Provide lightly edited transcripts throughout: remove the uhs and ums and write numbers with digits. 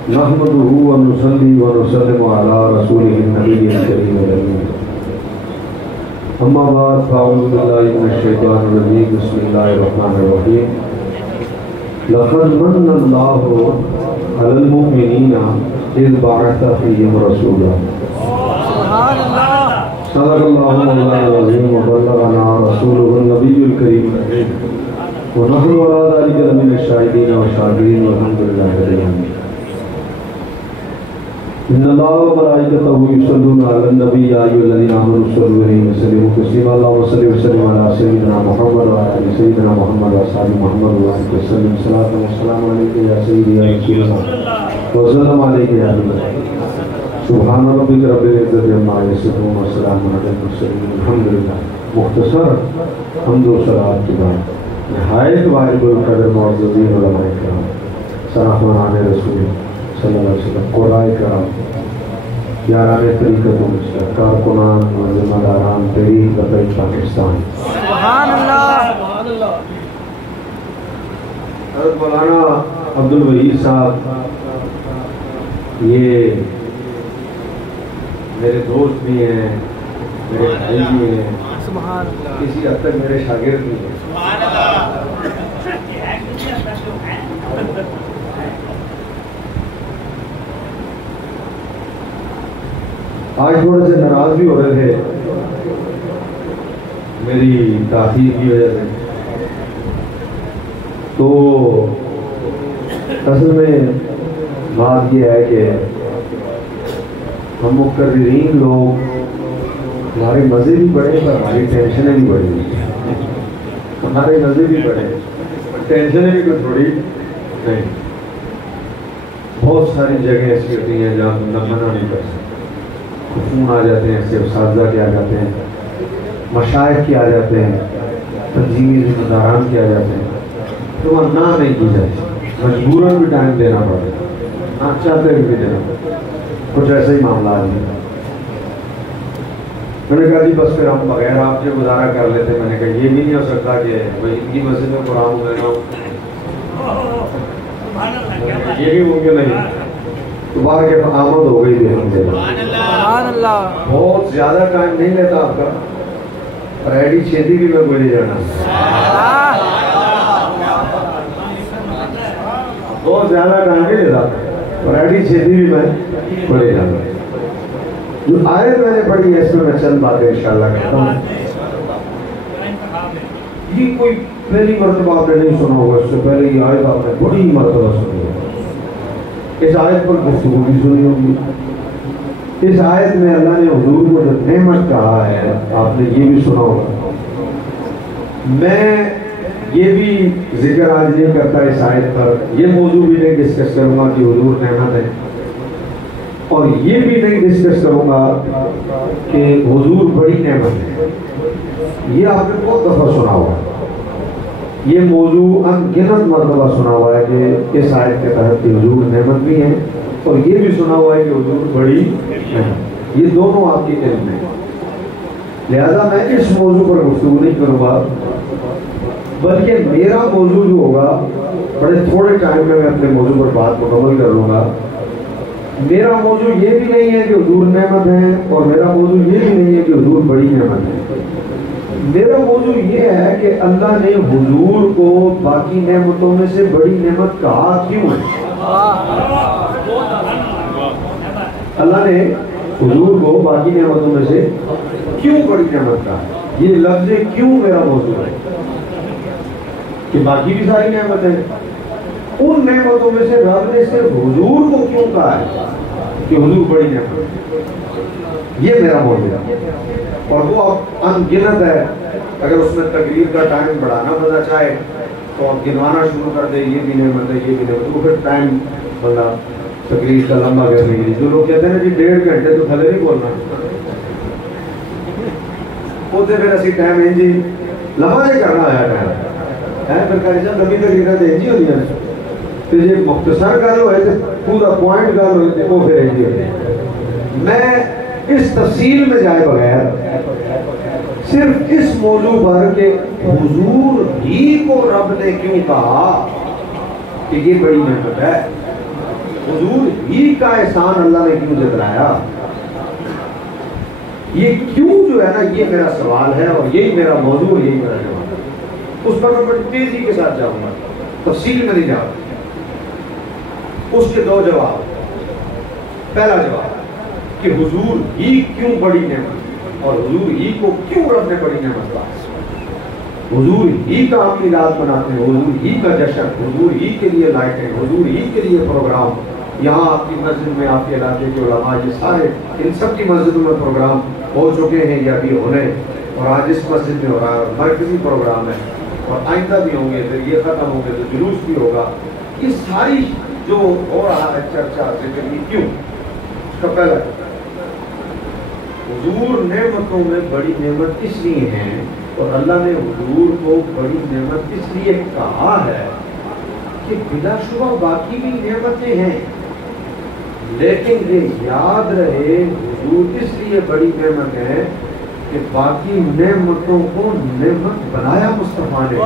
نحمده ونصلي ونسلم على رسوله النبي الكريم الأمين أما بعد فأعوذ بالله من الشيطان الرجيم بسم الله الرحمن الرحيم لقد من الله على المؤمنين إذ بعث فيهم رسولا صدق الله مولانا العظيم وبلغنا رسوله النبي الكريم الأمين ونحن على ذلك لمن الشاهدين والشاكرين والحمد لله رب العالمين إن الله وملائكته يصلون على النبي يا أيها الذين آمنوا صلوا عليه وسلموا تسليما اللهم صل وسلم على سيدنا محمد وعلى آل سيدنا محمد وأصحاب محمد وعلى وسلم صلاة والسلام عليك يا سيدي يا رسول الله وسلم عليك يا حبيب سبحان ربك رب العزة عما يصفون وسلام على المرسلين الحمد لله مختصر حمد و صلاۃ کے بعد نہایت واجب القدر معززین علماء کرام سرافان رسول صلی اللہ علیہ وسلم قرآن کرام یاران طریقتوں سے کارکنان و ذمہ داران تحریک بطیق پاکستان سبحان اللہ حضرت مولانا عبدالوحید صاحب یہ میرے دوست بھی ہیں میرے بھائی بھی ہیں سبحان اللہ کسی حد تک میرے شاگرد بھی ہیں سبحان اللہ آج تھوڑے سے ناراض بھی ہو رہے تھے میری تاخیر کی وجہ سے تو اصل میں بات یہ ہے کہ ہم مقررین لوگ ہمارے مزے بھی بڑھے پر ہماری ٹینشنیں بھی بڑھی ہمارے مزے بھی بڑھے ٹینشنیں بھی کوئی تھوڑی نہیں بہت ساری جگہیں ایسی ہوتی ہیں جہاں بندہ منع نہیں کر سکتا خفون آ جاتے ہیں ایسے اساتذہ کے آ جاتے ہیں مشائخ کے آ جاتے ہیں تنظیمی ذمہ داران کے آ جاتے ہیں تو وہاں نہ نہیں کی جاتی مجبوراً بھی ٹائم دینا پڑتا ہے نہ چاہتے بھی دینا پڑتا کچھ ایسے ہی معاملات ہیں میں نے کہا جی بس پھر ہم بغیر آپ سے گزارا کر لیتے میں نے کہا یہ بھی نہیں ہو سکتا کہ بھائی ان کی مسجد میں قرآن لینا ہو یہ بھی ممکن نہیں تو بار کے آمد ہو گئی سبحان اللہ بہت زیادہ ٹائم نہیں لیتا آپ کا ریڈی چھیتی بھی میں کوئی نہیں جانا بہت زیادہ ٹائم نہیں لیتا ریڈی چھیتی بھی میں کوئی نہیں جانا جو آیت میں نے پڑھی ہے اس میں چند باتیں انشاءاللہ کرتا ہوں یہ کوئی پہلی مرتبہ آپ نے نہیں سنا ہوگا اس سے پہلے یہ آیت آپ نے بڑی مرتبہ سنی ہوگی اس آیت پر گفتگو بھی سنی ہوگی اس آیت میں اللہ نے حضور کو جو نعمت کہا ہے آپ نے یہ بھی سنا ہوگا میں یہ بھی ذکر آج نہیں کرتا اس آیت پر یہ موضوع بھی نہیں ڈسکس کروں گا کہ حضور نعمت ہے اور یہ بھی نہیں ڈسکس کروں گا کہ حضور بڑی نعمت ہے یہ آپ نے بہت دفعہ سنا ہوا یہ موضوع انگنت مرتبہ سنا ہوا ہے کہ اس آیت کے تحت کہ حضور نعمت بھی ہیں اور یہ بھی سنا ہوا ہے کہ حضور بڑی نعمت یہ دونوں آپ کے علم میں لہذا میں اس موضوع پر گفتگو نہیں کروں گا بلکہ میرا موضوع جو ہوگا بڑے تھوڑے ٹائم میں اپنے موضوع پر بات مکمل کر لوں گا میرا موضوع یہ بھی نہیں ہے کہ حضور نعمت ہے اور میرا موضوع یہ بھی نہیں ہے کہ حضور بڑی نعمت ہے میرا موضوع یہ ہے کہ اللہ نے حضور کو باقی نعمتوں میں سے بڑی نعمت کہا کیوں ہے اللہ نے حضور کو باقی نعمتوں میں سے کیوں بڑی نعمت کہا یہ لفظ کیوں میرا موضوع ہے کہ باقی بھی ساری نعمت ہے ان نعمتوں میں سے رب نے صرف حضور کو کیوں کہا ہے کہ حضور بڑی نعمت یہ میرا موضوع ہے اور وہ اب انگنت ہے اگر اس میں تقریر کا ٹائم بڑھانا بندہ چاہے تو اب گنوانا شروع کر دے یہ بھی نعمت ہے یہ بھی نعمت ہے وہ پھر ٹائم بندہ تقریر کا لمبا کرنے کے لیے جو لوگ کہتے ہیں نا جی 1.5 گھنٹے تو تھلے نہیں بولنا ہوتے پھر اسی ٹائم انجی لمبا نہیں کرنا آیا ٹائم پھر کہا جب لمبی تقریریں تو انجی ہوتی ہیں پھر یہ مختصر گل ہوئے تو پورا پوائنٹ گل ہوئے وہ پھر انجی ہوتی ہے میں اس تفصیل میں جائے بغیر صرف اس موضوع پر کہ حضور ہی کو رب نے کیوں کہا کہ یہ بڑی نعمت ہے حضور ہی کا احسان اللہ نے کیوں جتلایا؟ یہ کیوں جو ہے نا، یہ میرا سوال ہے اور یہی میرا موضوع، یہی میرا جواب۔ اس پر میں بڑی تیزی کے ساتھ جاؤں گا، تفصیل میں نہیں جاؤں۔ اس کے دو جواب۔ پہلا جواب کہ حضور ہی کیوں بڑی نعمت، اور حضور ہی کو کیوں رب نے بڑی نعمت کہا؟ حضور ہی کا ہم میلاد مناتے ہیں، حضور ہی کا جشن، حضور ہی کے لیے لائٹیں، حضور ہی کے لیے پروگرام۔ یہاں آپ کی مسجد میں، آپ کے علاقے کے علماء، یہ سارے ان سب کی مسجدوں میں پروگرام ہو چکے ہیں یا بھی ہونے، اور آج اس مسجد میں ہو رہا ہے، مرکزی پروگرام ہے، اور آئندہ بھی ہوں گے، پھر یہ ختم ہوں گے تو جلوس بھی ہوگا۔ یہ ساری جو ہو رہا ہے چرچا ذکر، یہ کیوں؟ اس کا پہلا حضور نعمتوں میں بڑی نعمت اس لیے ہے، اور اللہ نے حضور کو بڑی نعمت اس لیے کہا ہے کہ بلا شبہ باقی بھی نعمتیں ہیں، لیکن یہ یاد رہے حضور اس لیے بڑی نعمت ہے کہ باقی نعمتوں کو نعمت بنایا مصطفیٰ نے۔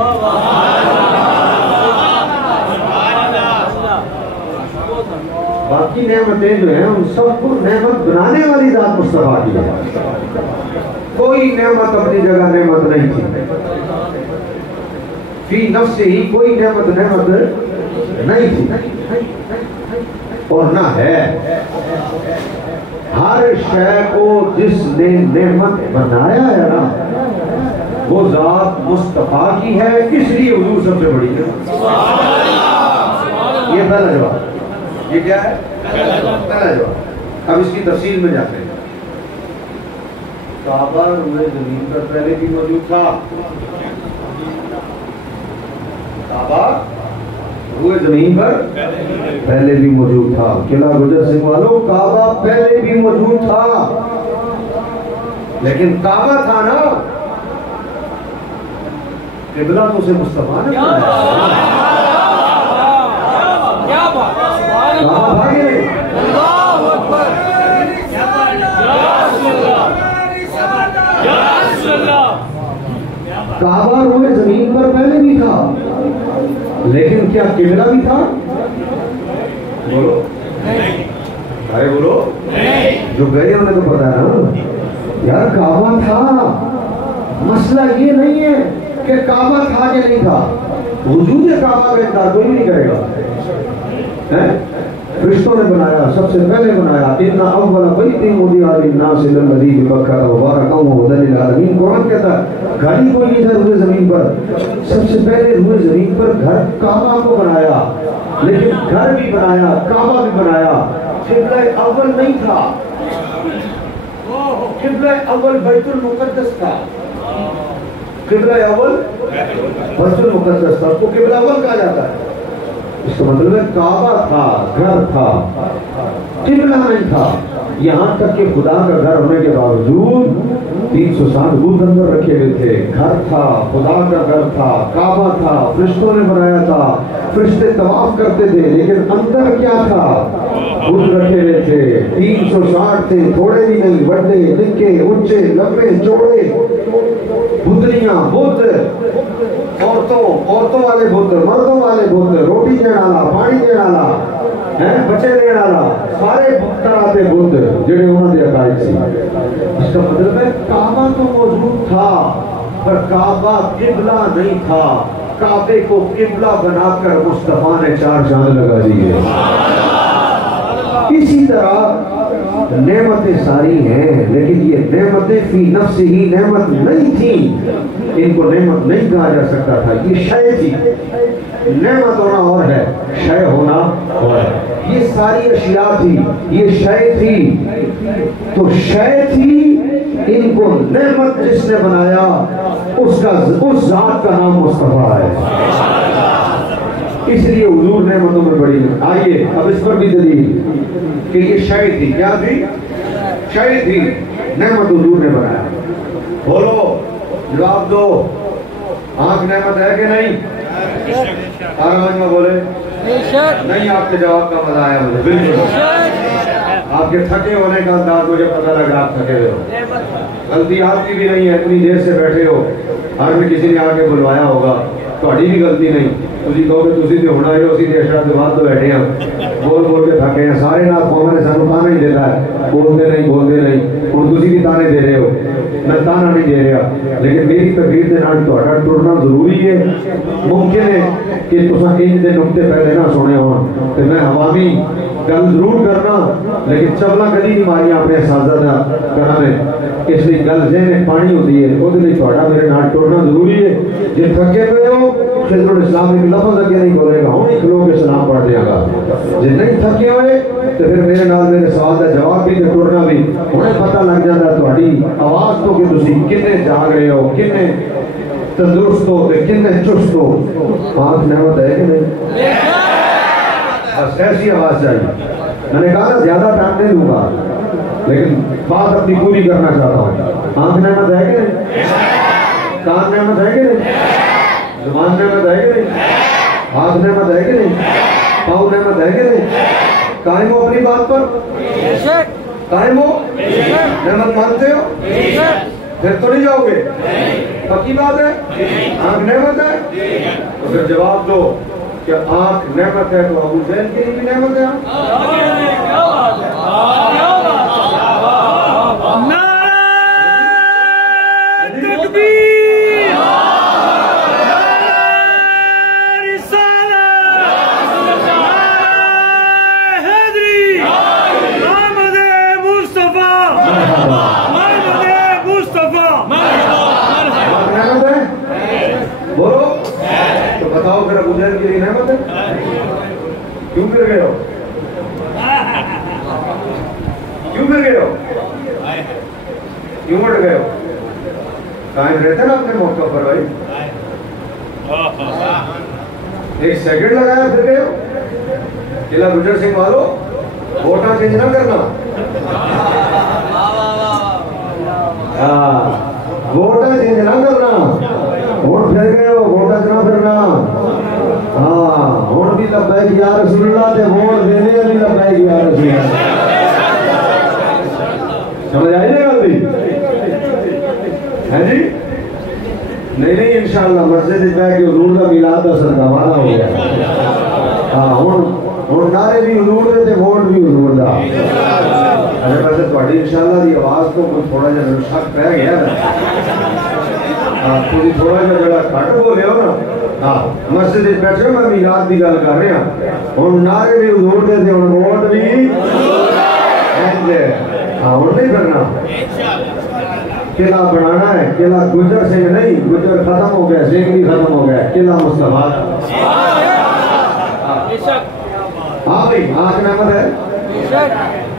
باقی نعمتیں جو ہیں ان سب کو نعمت بنانے والی ذات مصطفیٰ کی ہے۔ کوئی نعمت اپنی جگہ نعمت نہیں تھی، فی نفس ہی کوئی نعمت نہیں تھی اور نہ ہے۔ ہر شے کو جس نے نعمت بنایا ہے نا، وہ ذات مصطفیٰ کی ہے، اس لیے حضور سب سے بڑی ہے۔ یہ پہلا جواب۔ یہ کیا ہے؟ پہلا جواب۔ اب اس کی تفصیل میں جاتے ہیں۔ کعبہ روئے زمین پر پہلے بھی موجود تھا، کعبہ روئے زمین پر پہلے بھی موجود تھا۔ قلعہ گجر سنگھ والوں، کعبہ پہلے بھی موجود تھا، لیکن کعبہ تھا نا، قبلہ تو اسے مصطفیٰ نے بنایا۔ کہاں بھاگے؟ کعبہ روئے زمین پر پہلے بھی تھا، لیکن کیا قبلہ بھی تھا؟ بولو، ارے بولو، جو گئے انہیں تو پتا ہے نا یار، کعبہ تھا۔ مسئلہ یہ نہیں ہے کہ کعبہ تھا کہ نہیں تھا، وجود کعبہ کا انکار کوئی نہیں کرے گا۔ فرشتوں نے بنایا، سب سے پہلے بنایا۔ ان اول بیت وضع للناس الذی ببکہ مبارکا وہدی للعالمین۔ قرآن کہتا ہے گھر ہی کوئی نہیں تھا روئے زمین پر، سب سے پہلے روئے زمین پر گھر کعبہ کو بنایا، لیکن گھر بھی بنایا، کعبہ بھی بنایا۔ قبلہ اول نہیں تھا، قبلہ اول بیت المقدس تھا، قبلہ اول بیت المقدس تھا، تو قبلہ اول کہا جاتا ہے۔ اس کا مطلب ہے کعبہ تھا، گھر تھا، قبلہ نہیں تھا۔ یہاں تک کہ خدا کا گھر ہونے کے باوجود 360 بت اندر رکھے ہوئے تھے۔ گھر تھا، خدا کا گھر تھا، کعبہ تھا، فرشتوں نے بنایا تھا، فرشتے طواف کرتے تھے، لیکن اندر کیا تھا؟ بت رکھے ہوئے تھے۔ 360 تھے، تھوڑے بھی نہیں، بڑے نکے اونچے لمبے چوڑے، بتریاں، بت، عورتوں والے بت، مردوں والے بت، روٹی دینے والا، پانی دینے والا، بچے دینے والا، سارے طرح کے بت جڑے انہوں نے عقائد سی۔ اس کا مطلب ہے کعبہ تو موجود تھا، پر کعبہ قبلہ نہیں تھا۔ کعبے کو قبلہ بنا کر مصطفیٰ نے 4 چاند لگا دیے۔ اسی طرح نعمتیں ساری ہیں، لیکن یہ نعمتیں فی نفس ہی نعمت نہیں تھی، ان کو نعمت نہیں کہا جا سکتا تھا، یہ شے تھی۔ نعمت ہونا اور ہے، شے ہونا اور ہے۔ یہ ساری اشیاء تھی، یہ شے تھی، تو شے تھی، ان کو نعمت جس نے بنایا اس ذات کا نام مصطفیٰ ہے۔ اس لیے حضور نعمتوں میں بڑی نعمت۔ آئیے اب اس پر بھی دلیل کہ یہ شے تھی، کیا تھی؟ شے تھی، نعمت حضور نے بنایا۔ بولو، جواب دو، آنکھ نعمت ہے کہ نہیں؟ آرمان میں بولے نہیں۔ آپ کے جواب کا مزہ آیا مجھے، بالکل آپ کے تھکے ہونے کا انداز مجھے پتہ لگا، آپ تھکے ہوئے ہو۔ غلطی آپ کی بھی نہیں ہے، اتنی دیر سے بیٹھے ہو، ہر میں کسی نے آگے بلوایا ہوگا، تھوڑی بھی غلطی نہیں تسی کہو کہ تسی تے ہونا ہے اسی تے اشرا دے بعد تو بیٹھے ہیں بول بول کے تھکے ہیں سارے نال قوم نے سانو تانا ہی دیتا ہے بولتے نہیں ہن تسی بھی تانے دے رہے ہو میں تانا نہیں دے رہا لیکن میری تقریر دے نال تہاڈا ٹرنا ضروری ہے ممکن ہے کہ تساں ان دے نقطے پہلے نہ سنے ہون تے میں عوامی گل ضرور کرنا لیکن چبلا کدی نہیں ماریاں اپنے اساتذہ دا کرم ہے اس لیے گل ذہن پانی ہوتی ہے وہ تہاڈا میرے نال ٹرنا ضروری ہے جے تھکے پئے ہو حزب الاسلام ایک لفظ اگے نہیں بولے گا ہوں کھلو کے سلام پڑھ دیا گا جے نہیں تھکے ہوئے تو پھر میرے نال میرے سوال کا جواب بھی تے ٹرنا بھی ہنے پتہ لگ جاتا ہے تہاڈی آواز تو کہ تسی کنے جاگ رہے ہو کنے تندرست ہو تے کنے چست ہو آنکھ نعمت ہے کہ نہیں بس ایسی آواز چاہیے میں نے کہا نا زیادہ ٹائم نہیں دوں گا لیکن بات اپنی پوری کرنا چاہتا ہوں آنکھ نعمت ہے کہ نہیں کان نعمت ہے کہ نہیں زبان نعمت ہے کہ نہیں ہاتھ نعمت ہے کہ نہیں پاؤں نعمت ہے کہ نہیں قائم ہو اپنی بات پر قائم ہو نعمت مانتے ہو پھر تو نہیں جاؤ گے پکی بات ہے آنکھ نعمت ہے تو پھر جواب دو کہ آنکھ نعمت ہے تو ابو جہل کے لیے بھی نعمت ہے بتاؤ پھر ابو جہل کے لیے نعمت ہے کیوں پھر گئے ہو کیوں پھر گئے ہو کیوں اٹھ گئے ہو قائم رہتے نا اپنے موقع پر بھائی ایک سیکنڈ لگایا پھر گئے ہو قلعہ گجر سنگھ والو ووٹاں چینج نہ کرنا ووٹاں چینج نہ کرنا ووٹ پھر گئے ہو ووٹاں نہ پھرنا ہاں ووٹ بھی لبیک یا رسول اللہ تے ووٹ دینے بھی لبیک یا رسول اللہ سمجھ آئی نا گل بھی ہے جی نہیں انشاءاللہ مسجد وچ بیٹھ کے حضور دا میلاد دا صدقہ وعدہ ہو گیا ہاں ہن نعرے بھی حضور دے تے ووٹ بھی حضور دا اگر ویسے تہاڈی انشاءاللہ دی آواز تو کوئی تھوڑا جہا شک پہ گیا تھی تھوڑا جہا جڑا گھٹ بولے ہو نا ہاں مسجد وچ بیٹھے میں میلاد دی گل کر رہا ہن نعرے بھی حضور دے تے ہن ووٹ بھی ہاں ہن نہیں کرنا قلعہ بنانا ہے قلعہ گجر سنگھ نہیں گجر ختم ہو گیا سنگھ بھی ختم ہو گیا قلعہ مصطفیٰ ہاں بھائی آنکھ نعمت ہے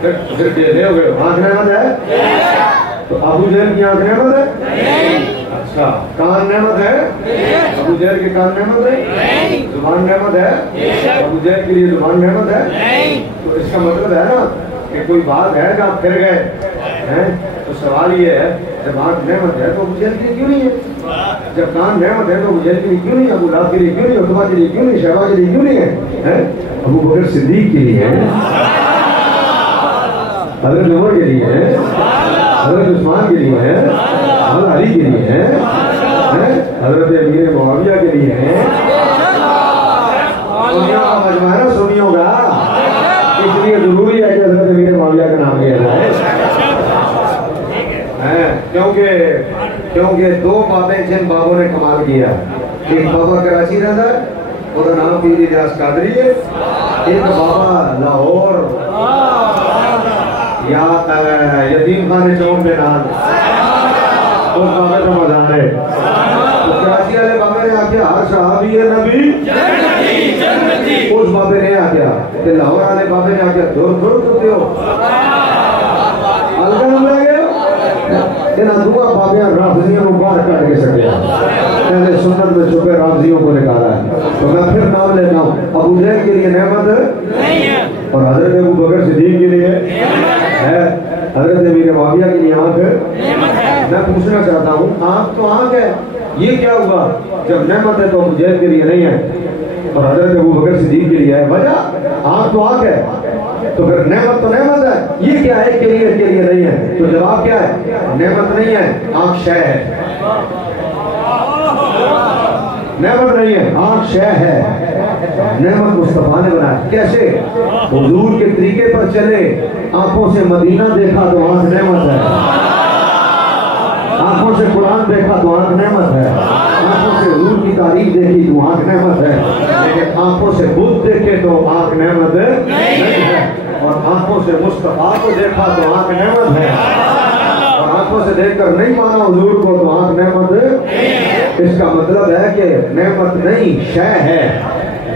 پھر دے ہو گئے آنکھ نعمت ہے تو ابو جہل کی آنکھ نعمت ہے اچھا کان نعمت ہے ابو جہل کی کان نعمت ہے زبان نعمت ہے ابو جہل کے لیے زبان نعمت ہے تو اس کا مطلب ہے نا کہ کوئی بات ہے جہاں پھر گئے تو سوال یہ ہے جب آنکھ نعمت ہے تو ابو جہل کے لیے کیوں نہیں ہے جب کان نعمت ہے تو ابو جہل کے لیے کیوں نہیں ابو لہب کے لیے کیوں نہیں عتبہ کے لیے کیوں نہیں شہبہ کے لیے کیوں نہیں ہے ابو بکر صدیق کے لیے ہے حضرت عمر کے لیے ہے حضرت عثمان کے لیے ہے حضرت علی کے لیے ہے حضرت امیر معاویہ کے لیے ہے سنیوں کا مجمع ہے نا سنیوں کا اس لیے ضروری ہے کہ حضرت امیر معاویہ کا نام لیا جائے کیونکہ دو بابیں جن بابوں نے کمال کیا ایک بابا کراچی رہتا ہے اور نام پیر الیاس قادری ہے ایک بابا لاہور یا یتیم خانے چوک میں نام اس بابے کا مزار ہے کراچی والے بابے نے آکیا ہر صحابی نبی اس بابے نے آکیا کہ لاہور والے بابے نے آکیا دور کرتے ہو الگم لے گئے انہاں دعا بابیاں رافضیوں کو باہر کٹ کے سکیا پہلے سنت میں چھپے رافضیوں کو نکالا ہے تو میں پھر نام لیتا ہوں ابو جہل کے لیے نعمت نہیں ہے اور حضرت ابو بکر صدیق کے لیے ہے حضرت امیر معاویہ کے لیے آنکھ میں پوچھنا چاہتا ہوں آنکھ تو آنکھ ہے یہ کیا ہوا جب نعمت ہے تو ابو جہل کے لیے نہیں ہے اور حضرت ابو بکر صدیق کے لیے ہے وجہ آنکھ تو آنکھ ہے تو پھر نعمت تو نعمت ہے یہ کیا ہے کے لیے نہیں ہے تو جواب کیا ہے نعمت نہیں ہے آنکھ شے ہے نعمت نہیں ہے، آنکھ شے ہے، نعمت مصطفیٰ نے بنایا۔ کیسے؟ حضور کے طریقے پر چلے، آنکھوں سے مدینہ دیکھا تو آنکھ نعمت ہے، آنکھوں سے قرآن دیکھا تو آنکھ نعمت ہے، آنکھوں سے حضور کی تعریف دیکھی تو آنکھ نعمت ہے، لیکن آنکھوں سے بت دیکھے تو آنکھ نعمت نہیں ہے، اور آنکھوں سے مصطفیٰ کو دیکھا تو آنکھ نعمت ہے، اور آنکھوں سے دیکھ کر نہیں مانا حضور کو تو آنکھ نعمت ہے۔ اس کا مطلب ہے کہ نعمت نہیں شے ہے،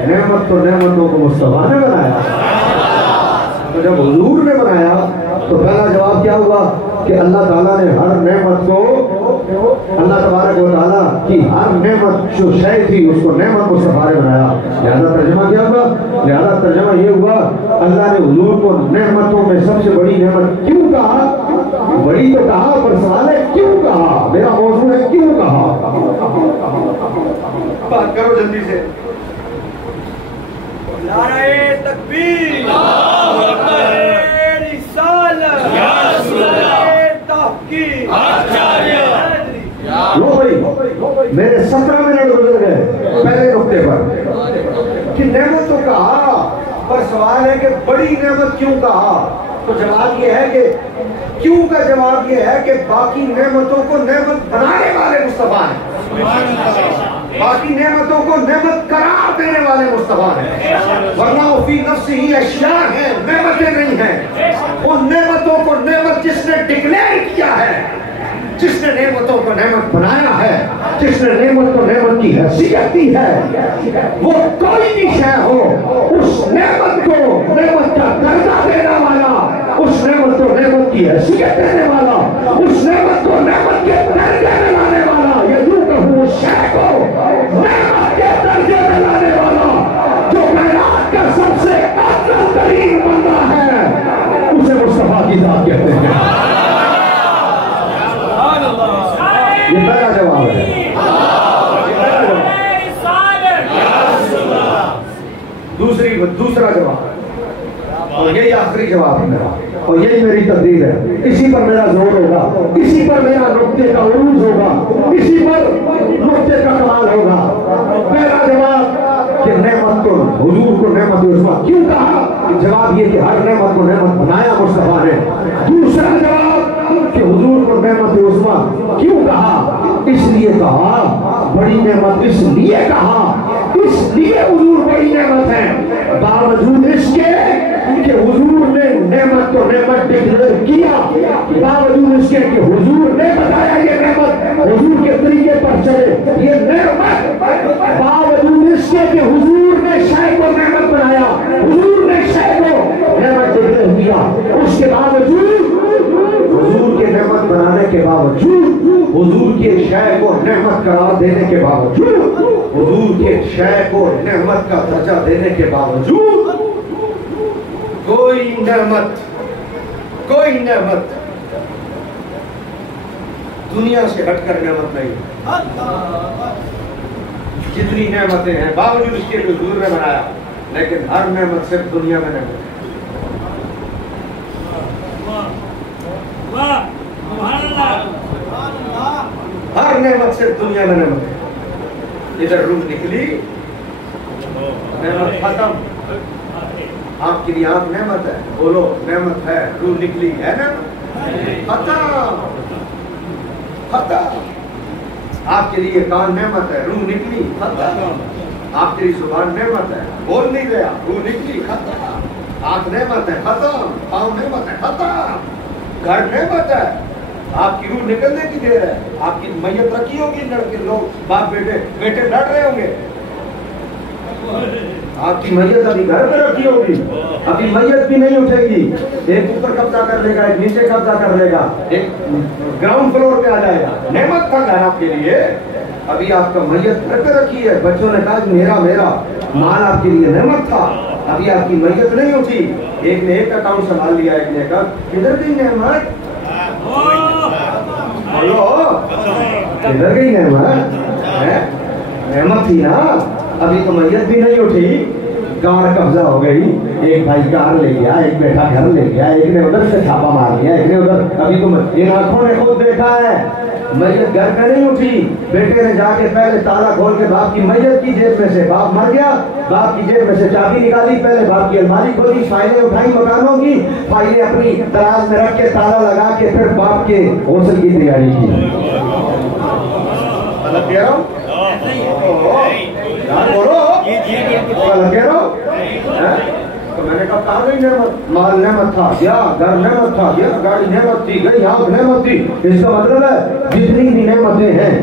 نعمت تو نعمتوں کو مصطفیٰ نے بنایا۔ تو جب حضور نے بنایا تو پہلا جواب کیا ہوا کہ اللہ تعالیٰ نے ہر نعمت کو، اللہ تبارک و تعالیٰ کی ہر نعمت جو شے تھی اس کو نعمت مصطفیٰ نے بنایا۔ لہذا ترجمہ کیا ہوا؟ لہذا ترجمہ یہ ہوا اللہ نے حضور کو نعمتوں میں سب سے بڑی نعمت کیوں کہا؟ بڑی تو کہا پر سوال ہے کیوں کہا؟ میرا موضوع ہے کیوں کہا؟ بات کرو جلدی سے۔ نعرہ تکبیر، رسالت، تحقیق۔ لو بھائی میرے 17 منٹ گزر گئے پہلے نقطے پر کہ نعمتوں کہا، پر سوال ہے کہ بڑی نعمت کیوں کہا؟ تو جواب یہ ہے کہ کیوں کا جواب یہ ہے کہ باقی نعمتوں کو نعمت بنانے والے مصطفیٰ ہیں، باقی نعمتوں کو نعمت قرار دینے والے مصطفیٰ ہیں، ورنہ وہ فی نفسہ اشیاء ہیں، نعمتیں نہیں ہیں۔ ان نعمتوں کو نعمت جس نے ڈکلیئر کیا ہے، جس نے نعمتوں کو نعمت بنایا ہے، جس نے نعمت کو نعمت کی حیثیت دی ہے، وہ کوئی بھی شے ہو، اس نعمت کو نعمت کا درجہ دینے والا، اس نعمت کو نعمت کی حیثیت دینے والا، اس نعمت کو نعمت کے درجے میں لانے والا، یا یوں کہوں اس شے کو نعمت کے درجے میں لانے والا، جو کائنات کا سب سے افضل ترین بندہ ہے، اسے مصطفیٰ کی ذات کہتے ہیں۔ یہ پہلا جواب ہے۔ دوسرا جواب، اور یہی آخری جواب ہے میرا، اور یہی میری تقریر ہے، اسی پر میرا زور ہوگا، اسی پر میرا نقطے کا عروج ہوگا، اسی پر نقطے کا کمال ہوگا۔ پہلا جواب کہ نعمت کو حضور کو نعمت عظمیٰ کیوں کہا؟ جواب یہ کہ ہر نعمت کو نعمت بنایا مصطفیٰ نے۔ دوسرا جواب کہ حضور کو نعمت عظمیٰ کیوں کہا؟ اس لیے کہا بڑی نعمت، اس لیے کہا اس لیے حضور بڑی نعمت ہے، باوجود اس کے کہ حضور نے نعمت کو نعمت ڈکلیئر کیا، باوجود اس کے کہ حضور نے بتایا یہ نعمت، حضور کے طریقے پر چلے یہ نعمت، باوجود اس کے کہ حضور نے شے کو نعمت بنایا، حضور نے شے کو نعمت ڈکلیئر کیا، اس کے باوجود حضور کے نعمت بنانے کے باوجود، حضور کے شے کو نعمت قرار دینے کے باوجود، حضور کے شے کو نعمت کا درجہ دینے کے باوجود، کوئی نعمت دنیا سے ہٹ کر نعمت نہیں۔ جتنی نعمتیں ہیں باوجود اس کے حضور نے بنایا، لیکن ہر نعمت صرف دنیا میں نعمت ہے۔ ہر نعمت صرف دنیا میں نعمت ہے۔ ادھر روح نکلی نعمت ختم، آپ کے لیے آنکھ نعمت ہے، بولو نعمت ہے، روح نکلی ہے نا ختم ختم، آپ کے لیے کان نعمت ہے، روح نکلی ختم، آپ کے لیے زبان نعمت ہے، بول نہیں گیا، روح نکلی ختم، آنکھ نعمت ہے ختم، پاؤں نعمت ہے ختم، گھر نعمت ہے، آپ کی روح نکلنے کی دیر ہے، آپ کی میت رکھی ہوگی، لڑکے لوگ باپ بیٹے لڑ رہے ہوں گے، آپ کی میت ابھی گھر پہ رکھی ہوگی، ابھی میت بھی نہیں اٹھے گی، ایک اوپر قبضہ کر لے گا، ایک نیچے قبضہ کر لے گا، ایک گراؤنڈ فلور پہ آ جائے گا، نعمت تھا گھر آپ کے لیے، ابھی آپ کا میت گھر پہ رکھی ہے، بچوں نے کہا میرا مال آپ کے لیے نعمت تھا، ابھی آپ کی میت نہیں اٹھی، ایک نے ایک اکاؤنٹ سنبھال لیا، ایک نے کہا کدھر گئی نعمت، بولو کدھر گئی نعمت، نعمت تھی نا، ابھی تو میت بھی نہیں اٹھی، کار قبضہ ہو گئی، ایک بھائی کار لے گیا، ایک بیٹا گھر لے گیا، ایک نے ادھر سے چھاپا مار لیا، ایک نے ادھر، ابھی تو ان آنکھوں نے خود دیکھا ہے میت گھر میں نہیں اٹھی، بیٹے نے جا کے پہلے تالا کھول کے باپ کی میت کی جیب میں سے، باپ مر گیا، باپ کی جیب میں سے چابی نکالی، پہلے باپ کی الماری کھولی، فائلیں اٹھائی مکانوں کی، فائلیں اپنی دراز میں رکھ کے تالا لگا کے پھر باپ کے غسل کی تیاری کی۔ غلط کہہ رہا ہوں؟ بولو غلط کہہ رہا ہوں؟ تو میں نے کہا کہاں گئی نعمت؟ مال نعمت تھا، یا گھر نعمت تھا، یا گاڑی نعمت تھی، گئی آنکھ نعمت تھی۔ اس کا مطلب ہے جتنی بھی نعمتیں ہیں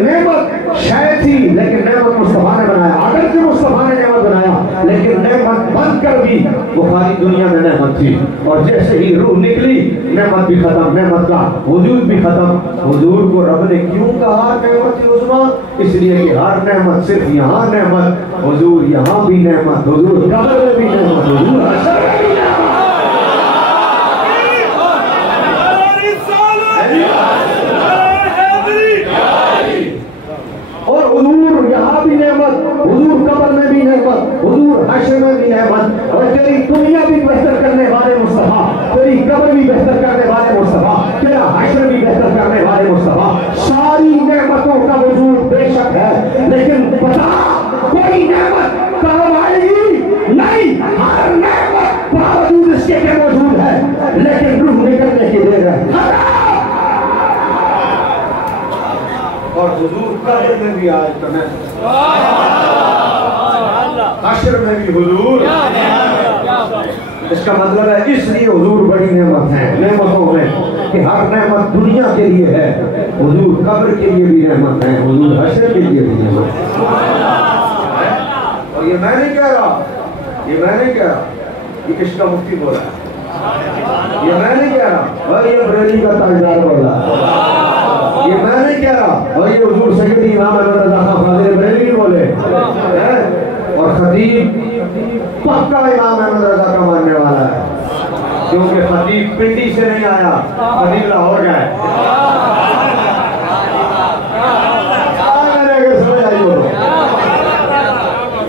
نعمت شاید تھی لیکن نعمت مصطفیٰ نے بنایا، اگرچہ مصطفیٰ نے نعمت بنایا لیکن نعمت بن کر بھی وہ خالی دنیا میں نعمت تھی، اور جیسے ہی روح نکلی نعمت بھی ختم، نعمت کا وجود بھی ختم۔ حضور کو رب نے کیوں کہا نعمت عظمیٰ؟ اس لیے کہ ہر نعمت صرف یہاں نعمت، حضور یہاں بھی نعمت، حضور قبر میں بھی نعمت، حضور حشر میں بھی نعمت۔ اور حضور یہاں بھی نعمت، حضور قبر میں بھی نعمت، حضور حشر میں بھی نعمت، اور تیری دنیا بھی بہتر کرنے والے مصطفیٰ، تیری قبر بھی بہتر کرنے والے مصطفیٰ، تیرا حشر بھی بہتر کرنے والے مصطفیٰ۔ ساری نعمتوں کا وجود بے شک ہے لیکن بتا کوئی نعمت کام آئے گی نہیں، ہر نعمت باوجود اس کے موجود ہے لیکن روح نکلنے کی دیر ہے۔ اور حضور قبر میں بھی آج تمہیں، حشر میں بھی حضور۔ اس کا مطلب ہے اس لیے حضور بڑی نعمت ہے نعمتوں میں کہ ہر نعمت دنیا کے لیے ہے، حضور قبر کے لیے بھی نعمت ہے، حضور حشر کے لیے بھی نعمت ہے۔ اور یہ میں نہیں کہہ رہا، یہ میں نہیں کہہ رہا، یہ عشق کا مفتی بول رہا ہے، یہ میں نہیں کہہ رہا، اور یہ بریلی کا تاجدار بول رہا ہے، یہ میں نہیں کہہ رہا، اور یہ حضور سیدی امام احمد رضا خان فاضل بریلوی بولے، اور خطیب پکا امام احمد رضا کا ماننے والا ہے، کیونکہ خطیب پنڈی سے نہیں آیا، خطیب لاہور کا ہے۔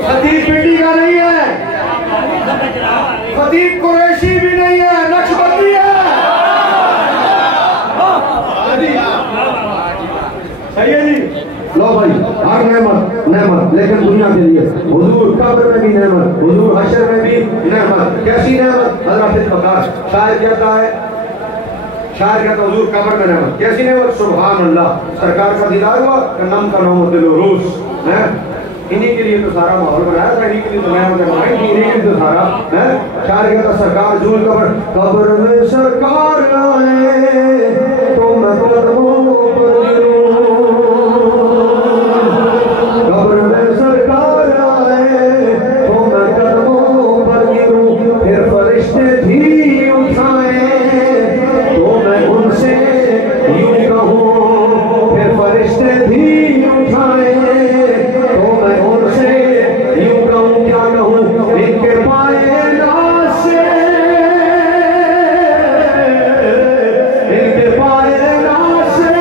خطیب پنڈی کا نہیں ہے، خطیب قریشی بھی نہیں ہے، نقشبندی ہے۔ صحیح ہے جی؟ لو بھائی ہر نعمت نعمت لیکن دنیا کے لیے، حضور قبر میں بھی نعمت، حضور حشر میں بھی نعمت۔ کیسی نعمت؟ حضرت البقار شاعر کہتا ہے، شاعر کہتا ہے حضور قبر میں نعمت کیسی نعمت؟ سبحان اللہ، سرکار کا دیدار ہوا کہ نم کا نوم دل و روز، انہی کے لیے تو سارا ماحول بنایا تھا، انہی کے لیے تو نعمتیں بنائی تھی، انہی کے لیے تو سارا۔ شاعر کہتا سرکار جھول قبر، قبر میں سرکار آئے تو میں قدموں پر گروں، قبر میں سرکار آئے تو میں قدموں پر گروں، پھر فرشتے بھی اٹھائیں تو میں ان سے یوں کہوں، پھر فرشتے بھی اٹھائیں تو میں ان سے یوں کہوں، کیا کہوں، ان کے پائے ناز سے، ان کے پائے ناز سے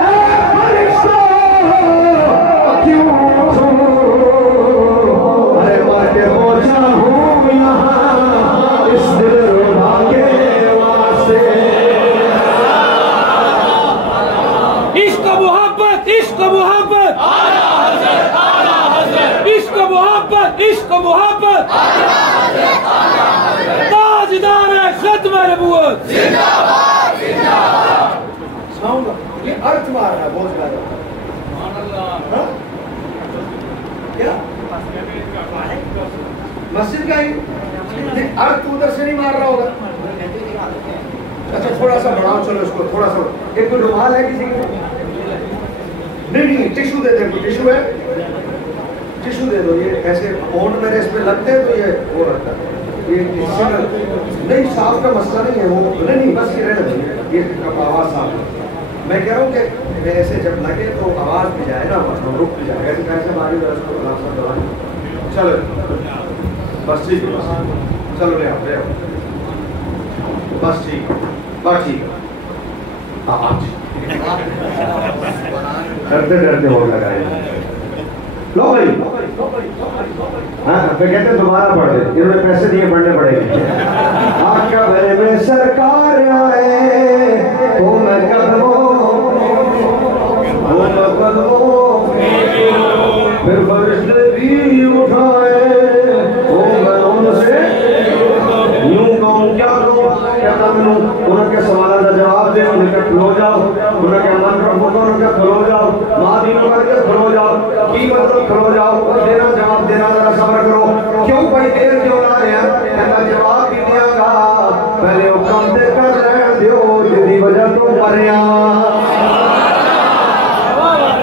اے فرشتوں کیوں تم، ارے مر کے پہنچا ہوں یہاں اس دل ربا کے واسطے۔ عشق محبت، عشق محبت، عشق محبت، عشق محبت، تاجدار ختم نبوت۔ سناؤں گا یہ ارتھ مار رہا ہے بہت زیادہ، کیا مسجد کا ہی ارتھ ادھر سے نہیں مار رہا ہوگا؟ اچھا تھوڑا سا بڑھاؤ، چلو اس کو تھوڑا سا، ایک کوئی رومال ہے کسی کو؟ نہیں ٹیشو دے دیں، کوئی ٹیشو ہے؟ ٹیشو دے دو، یہ ایسے اونٹ میرے اس پہ لگتے ہیں تو یہ وہ رکھتا ہے، یہ نہیں صاف کا مسئلہ نہیں ہے، وہ نہیں بس یہ رہنا چاہیے، یہ آواز صاف ہے۔ میں کہہ رہا ہوں کہ ایسے جب لگے تو آواز بھی جائے نا، رک بھی جائے، ایسے کیسے ماری اس کو لفظ دوران، چلو بس ٹھیک ہے، بس چلو لے آؤ لے آؤ، بس ٹھیک بس ٹھیک، ڈرتے ڈرتے ہو لگائے۔ لو بھائی ہاں پھر کہتے ہیں دوبارہ پڑھ دے، انہوں نے پیسے دیے پڑھنے پڑے گی۔ قبر میں سرکار آئے تو میں قدموں بھائی دیر کیوں لا رہے ہیں؟ کہنا جواب بھی دیا گا، پہلے وہ کام دے کر رہن دیو جدی وجہ تو مریا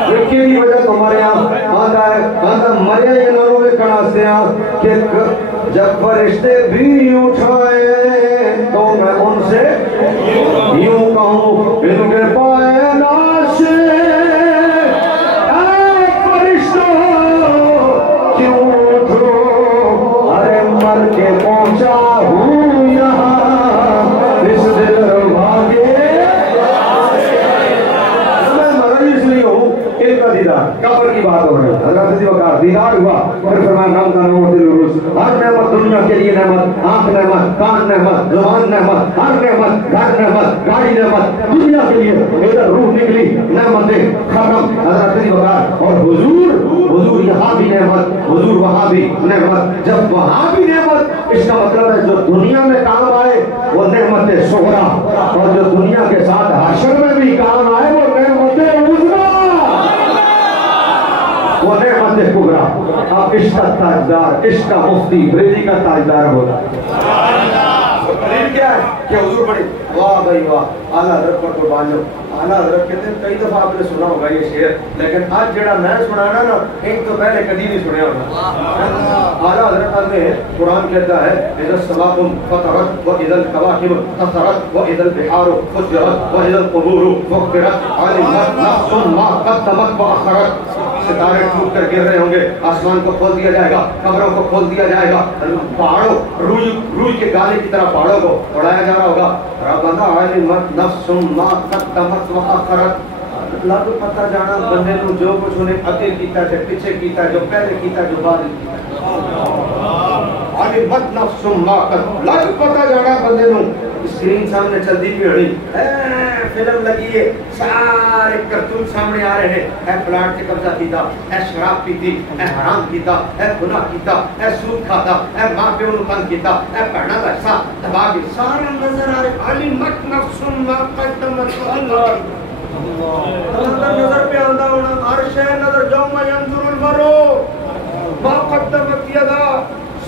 یہ کی وجہ تو مریا آدھا مریا یہ نارو میں کھڑا سیا کہ جب فرشتے بھی اٹھائے تو میں ان سے یوں کہوں ان کے پائے ناش اے فرشتوں کیوں اٹھو، ارے مر کے پہنچا ہوں یہاں اس دل بھاگے میں مرا اس لیے ہوں ان کا دیدار قبر کی بات ہو رہی ہے۔ حضرت عزیز وقار دیدار ہوا، پھر فرمایا نام کا نام دل روز، ہر نعمت دنیا کے لیے نعمت، آنکھ نعمت، کان نعمت، زبان نعمت، ہر نعمت، گھر نعمت، گاڑی نعمت، دنیا کے لیے ادھر روح نکلی نعمتیں ختم۔ حضرت عزیز وقار اور حضور یہاں بھی نعمت، حضور وہاں بھی نعمت، جب وہاں بھی نعمت اس کا مطلب ہے جو دنیا میں کام آئے وہ نعمت صغرا، اور جو دنیا کے ساتھ حشر میں بھی کام آئے وہ نعمت عظمیٰ، وہ نعمت کبریٰ۔ آپ عشق کا تاجدار، عشق کا مفتی، بریلی کا تاجدار ہوگا۔ دلیل کیا ہے کہ حضور بڑی واہ بھائی واہ اعلیٰ حضرت پر قربان جاؤ۔ اعلیٰ حضرت کہتے ہیں کئی دفعہ آپ نے سنا ہوگا یہ شعر، لیکن آج جڑا میں سنانا نا ایک تو پہلے کبھی نہیں سنیا ہوگا۔ اعلیٰ حضرت میں قرآن کہتا ہے اذا السماء فطرت واذا الكواكب انتثرت واذا البحار فجرت واذا القبور فقرت علمت نفس ما قدمت واخرت۔ ستارے ٹوٹ کر گر رہے ہوں گے، آسمان کو کھول دیا جائے گا، قبروں کو کھول دیا جائے گا، پہاڑوں روئی کے گالے کی طرح پہاڑوں کو اڑایا جا رہا ہوگا۔ ربنا علمت نفس ما قدمت واخرت، لگ پتہ جانا بندے نو جو کچھ انہیں اگے کیتا جو پیچھے کیتا جو پہلے کیتا جو بعد کیتا۔ علمت نفس ما قدمت، لگ پتہ جانا بندے نو۔ اسکرین سامنے چلتی بھی ہونی، فلم لگی ہے، سارے کرتوت سامنے آ رہے ہیں، اے پلاٹ سے قبضہ کیتا، اے شراب پیتی، اے حرام کیتا، اے گناہ کیتا، اے سود کھاتا، اے ماں پیو نو تنگ کیتا، اے بہنا دا حصہ دبا کے سارے نظر آ رہے۔ علمت نفس ما قدمت واخرت، نظر پہ آندا ہونا، ہر شے نظر یوم ینظر المرء ما قدمت یدا،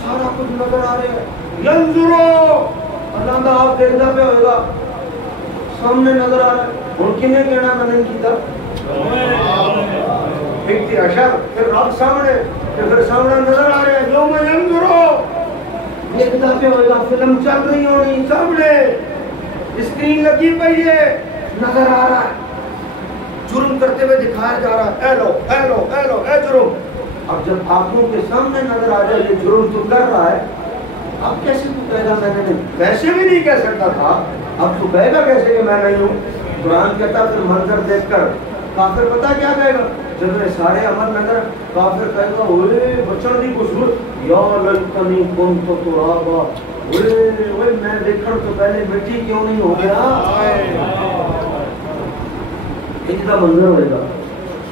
سارا کچھ نظر آ رہا ہے۔ ینظرو اللہ دا آپ دیکھتا پہ ہوئے گا، سامنے نظر آ رہا ہے، ہن کنے کہنا میں نہیں کیتا، ایک تھی اشر پھر رب سامنے پھر سامنے نظر آ رہا ہے، یوم ینظرو دیکھتا پہ ہوئے گا، فلم چل رہی ہونی سامنے، اسکرین لگی پئی ہے، نظر آ رہا ہے، جرم کرتے ہوئے دکھایا جا رہا ہے، اے لو اے لو اے لو اے جرم۔ اب جب آنکھوں کے سامنے نظر آ جائے یہ جرم تو کر رہا ہے، اب کیسے تو کہے گا میں نے، ویسے بھی نہیں کہہ سکتا تھا، اب تو کہے گا کیسے کہ میں نہیں ہوں؟ قرآن کہتا پھر منظر دیکھ کر کافر پتہ کیا کہے گا؟ جب یہ سارے عمل نظر کافر کہے گا اوے بچن دی قصور یا لیتنی کنت ترابا، اوے میں دیکھن تو پہلے مٹی کیوں نہیں ہو گیا؟ ایک منظر ہوئے گا،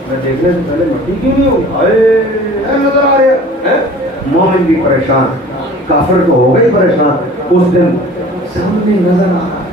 میں دیکھنے سے پہلے مٹی کیوں نہیں ہو گیا؟ اے نظر آ رہے ہیں، مومن بھی پریشان، کافر تو ہو گئی پریشان، اس دن سامنے نظر آ رہا ہے،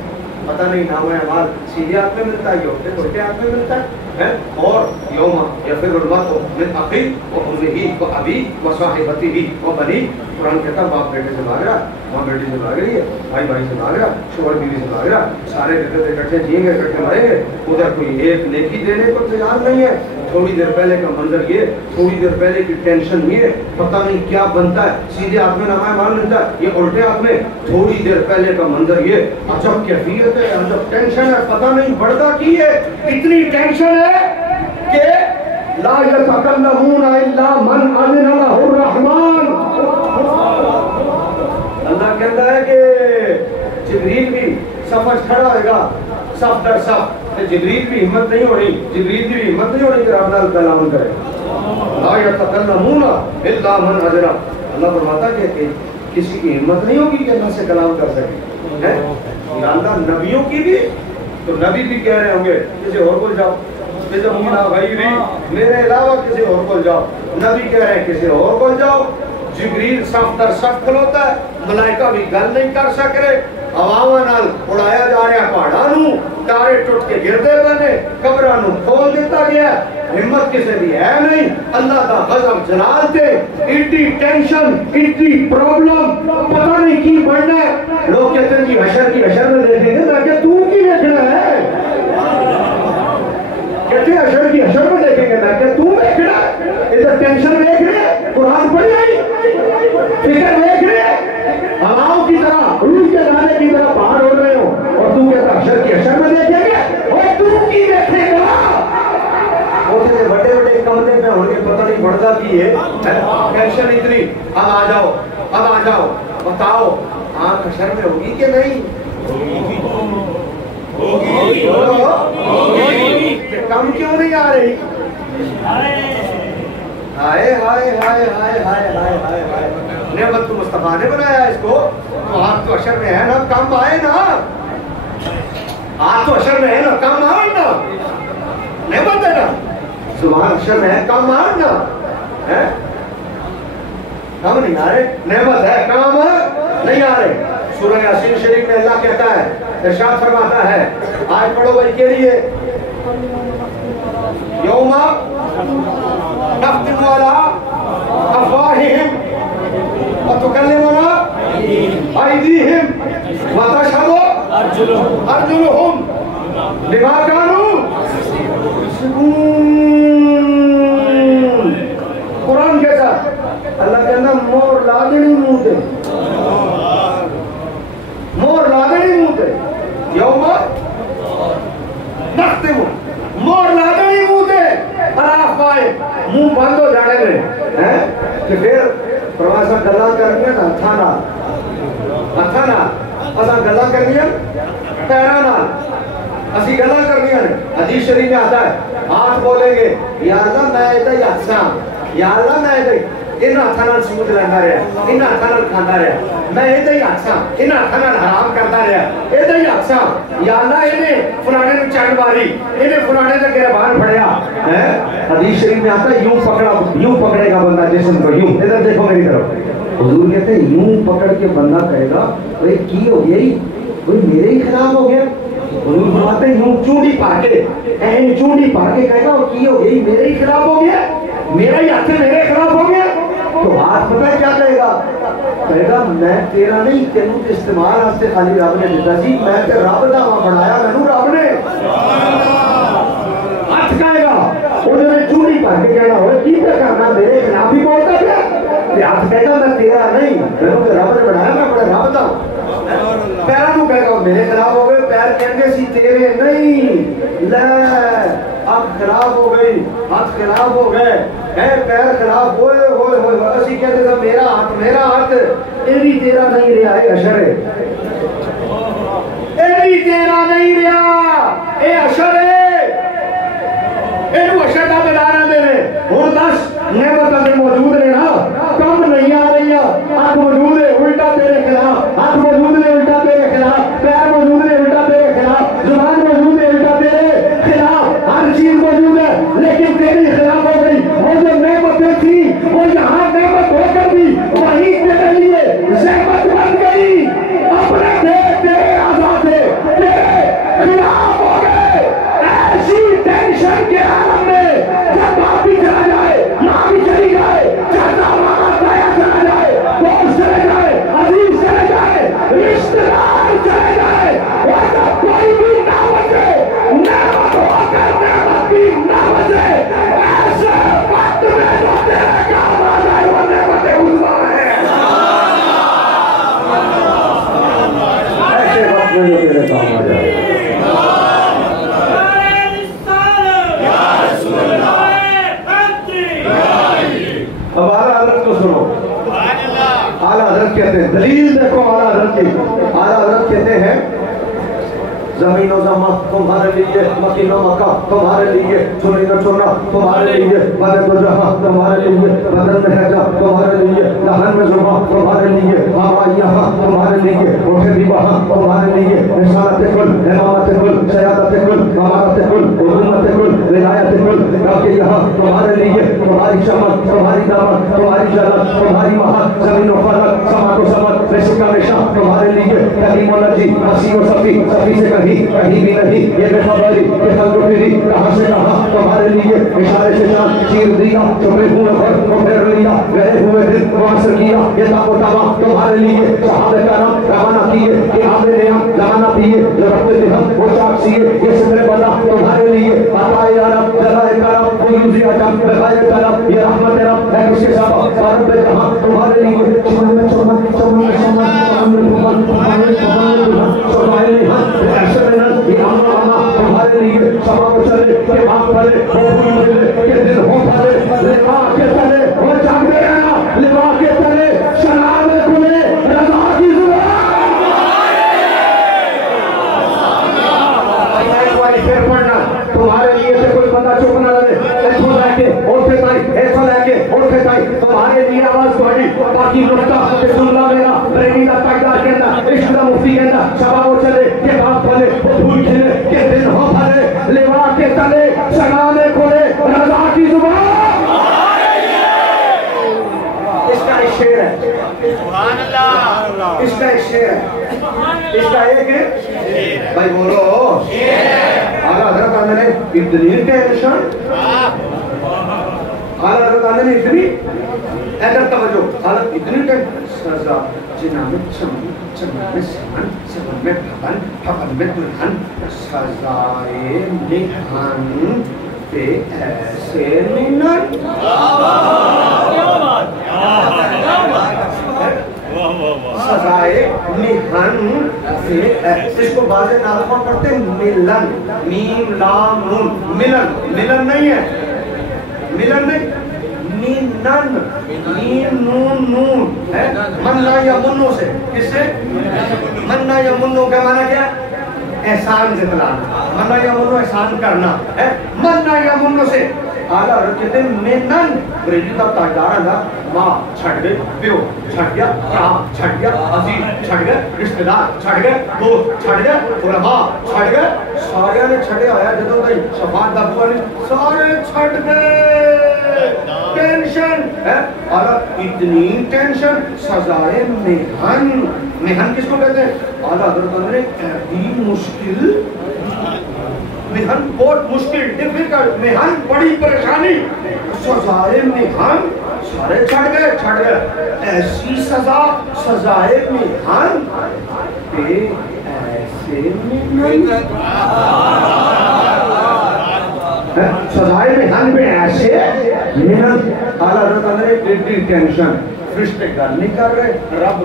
پتہ نہیں نام اعمال سیدھے ہاتھ میں ملتا ہے یا الٹے ہاتھ میں ملتا ہے، اور یوم یفر المرء من اخیہ و امہ و ابیہ و صاحبتہ و بنیہ، قرآن کہتا ہے باپ بیٹے سے بھاگ رہا، ماں بیٹی سے بھاگ رہی ہے، بھائی بھائی سے بھاگ رہا، شوہر بیوی سے بھاگ رہا، سارے اکٹھے جیئیں گے اکٹھے مریں گے، ادھر کوئی ایک نیکی دینے کو تیار نہیں ہے۔ تھوڑی دیر پہلے کا منظر یہ، تھوڑی دیر پہلے کی ٹینشن یہ، پتہ نہیں کیا بنتا ہے، سیدھے ہاتھ میں نامہ اعمال ملتا ہے، یہ الٹے ہاتھ میں، تھوڑی دیر پہلے کا منظر یہ، عجب کیفیت ہے، عجب ٹینشن ہے، پتہ نہیں بڑھتا کی ہے، اتنی ٹینشن ہے کہ لا یتکلمون الا من اذن لہ الرحمن۔ اللہ کہتا ہے کہ جبریل بھی صف کھڑا ہوئے گا، صف در صف، جبریل بھی ہمت نہیں ہونی، جبریل بھی ہمت نہیں ہونی کہ رب نال کلام کرے۔ لا یتکلمون الا من اذن، اللہ فرماتا ہے کہ کسی کی ہمت نہیں ہوگی کہ اللہ سے کلام کر سکے، یا اللہ نبیوں کی بھی، تو نبی بھی کہہ رہے ہوں گے کسی اور کو جاؤ، میرے علاوہ کسی اور کو جاؤ، نبی کہہ رہے ہیں کسی اور کو جاؤ، جبریل صف در صف کھلوتا ہے، ملائکہ بھی گل نہیں کر سک رہے، ہواواں نال اڑایا جا رہا پہاڑاں نو، تارے ٹوٹ کے گردے پے، قبراں نو کھول دیتا گیا، ہمت کسی بھی ہے نہیں، اللہ دا غضب جلال تے ایڈی ٹینشن، ایڈی پرابلم، پتہ نہیں کی بننا ہے۔ لوگ کہتے ہیں کہ حشر میں دیکھیں گے، میں کہ تو کی دیکھنا ہے؟ کہتے ہیں حشر میں دیکھیں گے، میں کہ تو دیکھنا ہے؟ ادھر ٹینشن دیکھ رہے، قرآن پڑھ رہی، فکر دیکھ رہے، ہواؤں کی طرح، روح کے دانے کی طرح باہر ہو رہے ہو، اور تو کہتا حشر میں دیکھیں گے، اور تو کی دیکھے گا؟ ہوتے تھے بڑے بڑے کمرے میں ہونے پتہ نہیں پڑتا کی ہے، ٹینشن اتنی، اب آ جاؤ، بتاؤ، آنکھ حشر میں ہوگی کہ نہیں؟ ہوگی، کم کیوں نہیں آ رہی؟ ہائے ہائے ہائے ہائے ہائے ہائے ہائے ہائے، نعمت تو مصطفیٰ نے بنایا اس کو، تو آپ تو حشر میں ہے نا، کم آئے نا، آپ تو حشر میں ہے نا، کم آئے نا، نعمت ہے نا، سبحان حشر میں ہے، کم آئے نا، کم نہیں آ رہے، نعمت ہے، کم نہیں آ رہے۔ سورہ یاسین شریف میں اللہ کہتا ہے، ارشاد فرماتا ہے، آج پڑھو بھائی کے لیے، یوم نختم علی افواہہم وتکلمنا ایدیہم وتشہد ارجلہم بما کانوا یکسبون۔ قرآن کے ساتھ اللہ کہنا مور لا دینی منہ تے، مور لا دینی منہ تے، یوم نختم، مور لا دینی منہ تے، منہ بند ہو جانے میں، کہ پھر پرواسا گلا کرنی ہے نا ہتھاں نال، اساں گلا کرنی ہے پیراں نال، اسی گلا کرنی ہے، حدیث شریف میں آتا ہے، ہاتھ بولیں گے یا اللہ میں ادھر ہی ہساں، یا اللہ میں ادھر ان ہاتھاں نال سود لینا رہا، ان ہاتھاں نال کھانا رہا، میں ادھر ہی ہساں، ان ہاتھاں نال حرام کرتا رہا، ادھر ہی ہساں، یا اللہ انہیں فلانے نے چنڈ ماری، انہیں فلانے نے گربان پھڑیا۔ حدیث شریف میں آتا ہے یوں پکڑے گا بندہ جسم کو، یوں، ادھر دیکھو میری طرف، حضور کہتے ہیں یوں پکڑ کے بندہ کہے گا وہ کی ہو گیا، کوئی میرے ہی خلاف ہو گیا، حضور فرماتے ہیں یوں چونڈی پا کے، چونڈی پا کے کہے گا وہ کی ہو گئی، میرے ہی خلاف ہو گیا، میرا ہی ہاتھ میرے خلاف ہو گیا، تو ہاتھ پتہ کیا کہے گا؟ کہے گا میں تیرا نہیں، تینوں کے استعمال واسطے خالی رب نے دیتا سی، میں تے رب دا وہاں بنایا مینوں رب نے۔ ہاتھ کہے گا انہوں نے چوڑی پا کے کہنا ہوئے کی پہ کرنا میرے خلاف ہی بولتا پیا، ہاتھ کہے گا میں تیرا نہیں، مینوں تے رب نے بنایا، میں بڑا رب دا۔ پیروں کو کہے گا میرے خلاف ہو گئے، پیر کہیں گے سی تیرے نہیں، لے اب خراب ہو گئی، ہاتھ خراب ہو گئے، پیر خراب ہوئے ہوئے ہوئے، اسی کہتے تھا میرا ہاتھ ایری تیرا نہیں رہا، اے حشر ہے، ایری تیرا نہیں رہا، اے حشر ہے، اے حشر کا بدارہ دے رہے، اور 10 نعمتیں موجود ہیں نا، کم نہیں آ رہی ہیں، ہاتھ موجود ہے الٹا تیرے خلاف، ہاتھ موجود ہے الٹا تیرے خلاف، پیر موجود ہے الٹا تیرے خلاف، زبان موجود ہے الٹا تیرے خلاف، ہر چیز موجود ہے لیکن تیری خلاف ہو گئی، وہ جو نعمتیں تھی وہ یہاں نعمت ہو کر بھی وہیں تیرے لیے زحمت بن گئی، اپنے تیرے آزاد ہے تیرے خلاف ہو گئے، ایسی ٹینشن کے عالم میں جب باپ بھی چلا جائے، ماں بھی چلی جائے، چاچا ماما تایا چلا جائے، دوست چلے جائے، عزیز چلے جائے، رشتہ دار چلے جائے، ویسا کوئی بھی نہ بچے، نعمت ہو کر نعمت بھی نہ بچے، ایسے وقت میں جو تیرے کام آ جائے وہ نعمت عظمیٰ ہے، ایسے وقت میں جو تیرے کام آ جائے۔ اب اعلیٰ حضرت کو سنو، اعلیٰ حضرت کہتے ہیں، دلیل دیکھو اعلیٰ حضرت کی، اعلیٰ حضرت کہتے ہیں زمین و زمان تمہارے لیے، مکین و مکہ تمہارے لیے، چنی و چنا تمہارے لیے، بدن و جہاں تمہارے لیے، بدن میں ہے جا تمہارے لیے، لہن میں زباں تمہارے لیے، ہوا یہاں تمہارے لیے، اٹھے بھی وہاں تمہارے لیے، رسالت کل، امامت کل، سیادت کل، امارت کل، حکومت کل، ولایت کل، کہ یہاں تمہارے لیے تمہاری چمک، تمہاری دامت، تمہاری جلت، تمہاری مہک، زمین و فلک، سماء و سمت، رشک و نشاء تمہارے لیے، کلیم و نجی، مسیح و صفی، صفی سے کہیں بھی نہیں، یہ بے خبری، یہ خلق و پھری، کہاں سے کہاں تمہارے لیے، اشارے سے چاند چیر دیا، چھپے ہوئے خود کو پھیر لیا، گئے ہوئے دل کو عصر کیا، یہ تاب و تابا تمہارے لیے، صحابہ کرام روانہ کیے، یہ آبے نعم روانہ پیے، جو رب دہم وہ چاک سیے، یہ سدر بلا تمہارے لیے، عطائے عرب جلائے کرم وہ یوزی عجم بغائے طلب، یہ رحمت رب ہے اس کے ساتھ بارد جہاں تمہارے لیے، چمن چمن چمن چمن تمہارے لیے، سما کو چلے کہ بات پھلے وہ پھول ملے کہ دل ہو پھلے، لبا کے تلے وہ جاگے رہنا، لبا کے تلے شراب کھلے رضا کی زبان پھر پڑھنا تمہارے لیے سے کوئی بندہ چپ نہ رہے، ایسو لے کے اٹھے تائی، ایسو لے کے اٹھے تائی، تمہارے لیے آواز تھوڑی باقی نقطہ کہ سن لا میرا بریلی دا تاکدار کہنا، عشق دا مفتی کہنا، شبا وہ چلے کہ بات پھلے وہ پھول کھلے کہ دن ہو پھلے، لبا کے تلے شنامے کھلے رضا کی زبان۔ اس کا ایک شعر ہے، سبحان اللہ، اس کا ایک شعر ہے، اس کا ایک ہے بھائی بولو اعلیٰ حضرت آنے نے اتنی ٹینشن، اعلیٰ حضرت آنے نے اتنی ادھر توجہ، اعلیٰ اتنی ٹینشن، سزا جناب چمن چمن میں سمن سمن میں پھپن پھپن میں دلہن، سزائے نہن پہ ایسے منن، سزائے مہن سے، اس کو واضح ناظمہ پڑھتے ہیں ملن، میم لام نون، ملن، ملن نہیں ہے، ملن نہیں، مینن، میم نون نون ہے، مننا یا منو سے، کس سے؟ مننا یا منو کا معنی کیا؟ احسان جتلانا، مننا یا منو احسان کرنا ہے، مننا یا منو سے آلہ حضرت کہتے ہیں مینن، بریلی دا تاجدار ہے ماں چھٹ گئے، پیو چھٹ گیا، کام چھٹ گیا، عزیز چھٹ گئے، رشتہ دار چھٹ گئے، دوست چھٹ گئے، علماء چھٹ گئے، سارے نے چھٹے آیا جدوں گئی شفاعت دا بوا نے سارے چھٹ گئے، ٹینشن ہے آلہ اتنی ٹینشن، سزائے مہن، مہن کس کو کہتے ہیں؟ آلہ حضرت نے ایسی مشکل، مہن بہت مشکل، ڈیفیکلٹ، مہن بڑی پریشانی، سزائے مہن سارے چھڑ گئے، ایسی سزا سزائے مہن پہ ایسے مہن، سزائے مہن پہ ایسے مہن، اعلیٰ حضرت نے اتنی ٹینشن، فرشتے گل نہیں کر رہے، رب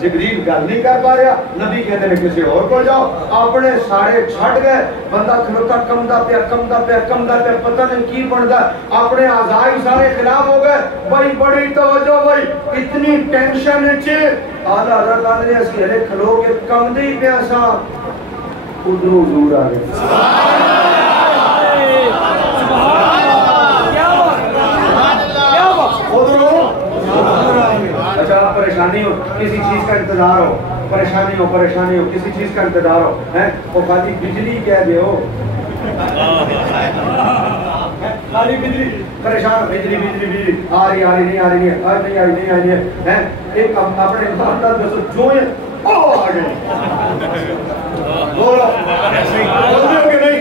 جبریل گل نہیں کر پا رہا، نبی کہتے ہیں کسی اور کو جاؤ، اپنے سارے چھٹ گئے، بندہ کھلوتا کمدا پیا کمدا پیا کمدا پیا، پتہ نہیں کی بنتا، اپنے اعضاء سارے خلاف ہو گئے، بھائی بڑی توجہ بھائی، اتنی ٹینشن ہے، اعلیٰ حضرت نے اسی ہلے کھلو کے کم دے پیا سا، ادھر حضور آ گئے، اچھا پریشانی ہو کسی چیز کا انتظار ہو، پریشانی ہو کسی چیز کا انتظار ہو، وہ خالی بجلی کہہ دے ہو، خالی بجلی پریشان، بجلی بجلی بجلی آ رہی نہیں آ رہی ہے، ایک اپنے خاندان میں جو ہے او آ گئے، بولو کہ نہیں،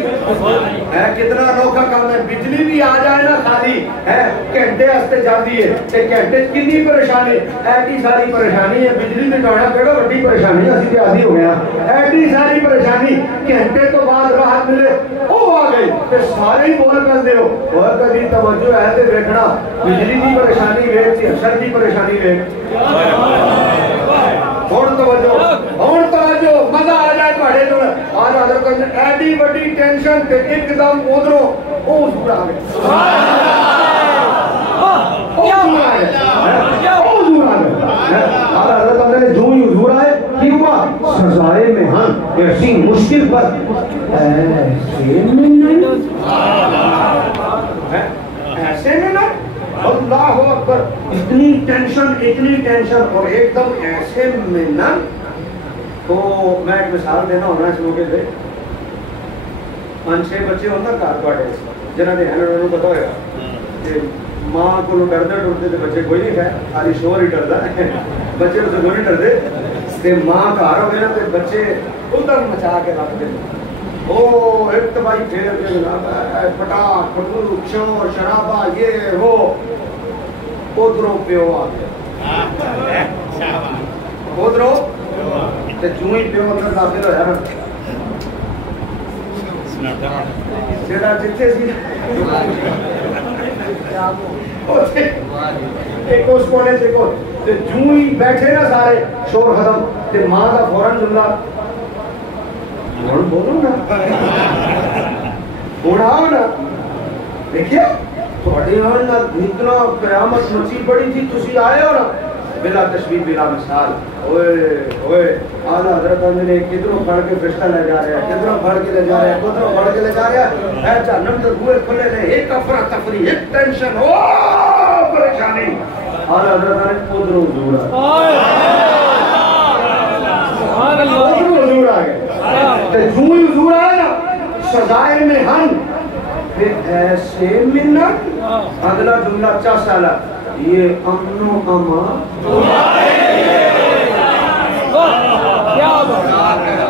کتنا انوکھا کام ہے، بجلی بھی آ جائے نا خالی گھنٹے ہستے جاتی ہے، گھنٹے کتنی پریشانی، ایڈی ساری پریشانی ہے، بجلی نے جانا کہڑا بڑی پریشانی ہے، اسی عادی ہو گیا، ایڈی ساری پریشانی، گھنٹے تو بعد راحت ملے، او آ گئی، پھر سارے ہی بول کر دے ہو، اور کبھی توجہ ہے تو دیکھنا، بجلی کی پریشانی ویک سی حشر کی پریشانی ویک، اور توجہ مزہ آ جائے تھوڑے جو آج حضرت نے ایڈی بڑی ٹینشن تے ایک دم ادھروں او حضور آ گئے، حضرت نے جو ہی حضور آئے کی ہوا سزائے میں ہم ایسی مشکل پر ایسے میں نا اللہ اکبر، اتنی ٹینشن اور ایک دم ایسے میں نا، تو میں ایک مثال دینا ہونا اس موقع پہ، 5-6 بچے ہونا گھر تھوڑے جنہوں نے انہوں پتا ہوئے کہ ماں کو ڈرتے ڈرتے تو بچے کوئی نہیں ہے خالی شور ہی ڈرتا ہے بچے اسے کوئی نہیں ڈرتے کہ ماں گھر ہو گئے نا تو بچے ادھر مچا کے رکھ دیں او ایک تباہی پھیر کے جناب پٹاخ پٹور شور شرابہ یہ وہ ادھروں پیو آ گیا ادھروں جو ہی پیو اندر داخل ہوا نا جڑا جتنے سی ایک اس کونے سے کو جو ہی بیٹھے نا سارے شور ختم تے ماں کا فوراً جملہ بولو نا آؤ نا دیکھیے تھوڑے اتنا قیامت مچی پڑی تھی تسی آئے ہو نا بلا تشبیہ بلا مثال اوئے اعلیٰ حضرت نے کدھروں پڑھ کے فرشتہ لے جا رہا ہے کدھروں پڑھ کے لے جا رہا ہے کدھروں پڑھ کے لے جا رہا ہے اے جہنم کے بوئے کھلے نے ایک افراتفری ایک ٹینشن او پریشانی اعلیٰ حضرت نے کدھروں حضور آ گئے جو ہی حضور آئے نا سزائے میں ہم ایسے منت اگلا جملہ 50 سالہ یہ امن و امان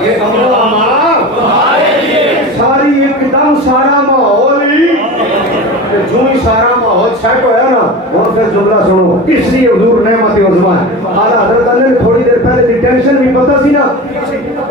یہ امن و امان ساری ایک دم سارا ماحول ہی جو ہی سارا ماحول سیٹ ہوا نا اور پھر جملہ سنو اس لیے حضور نعمت عظمی اعلیٰ حضرت نے تھوڑی دیر پہلے دی ٹینشن بھی پتا سی نا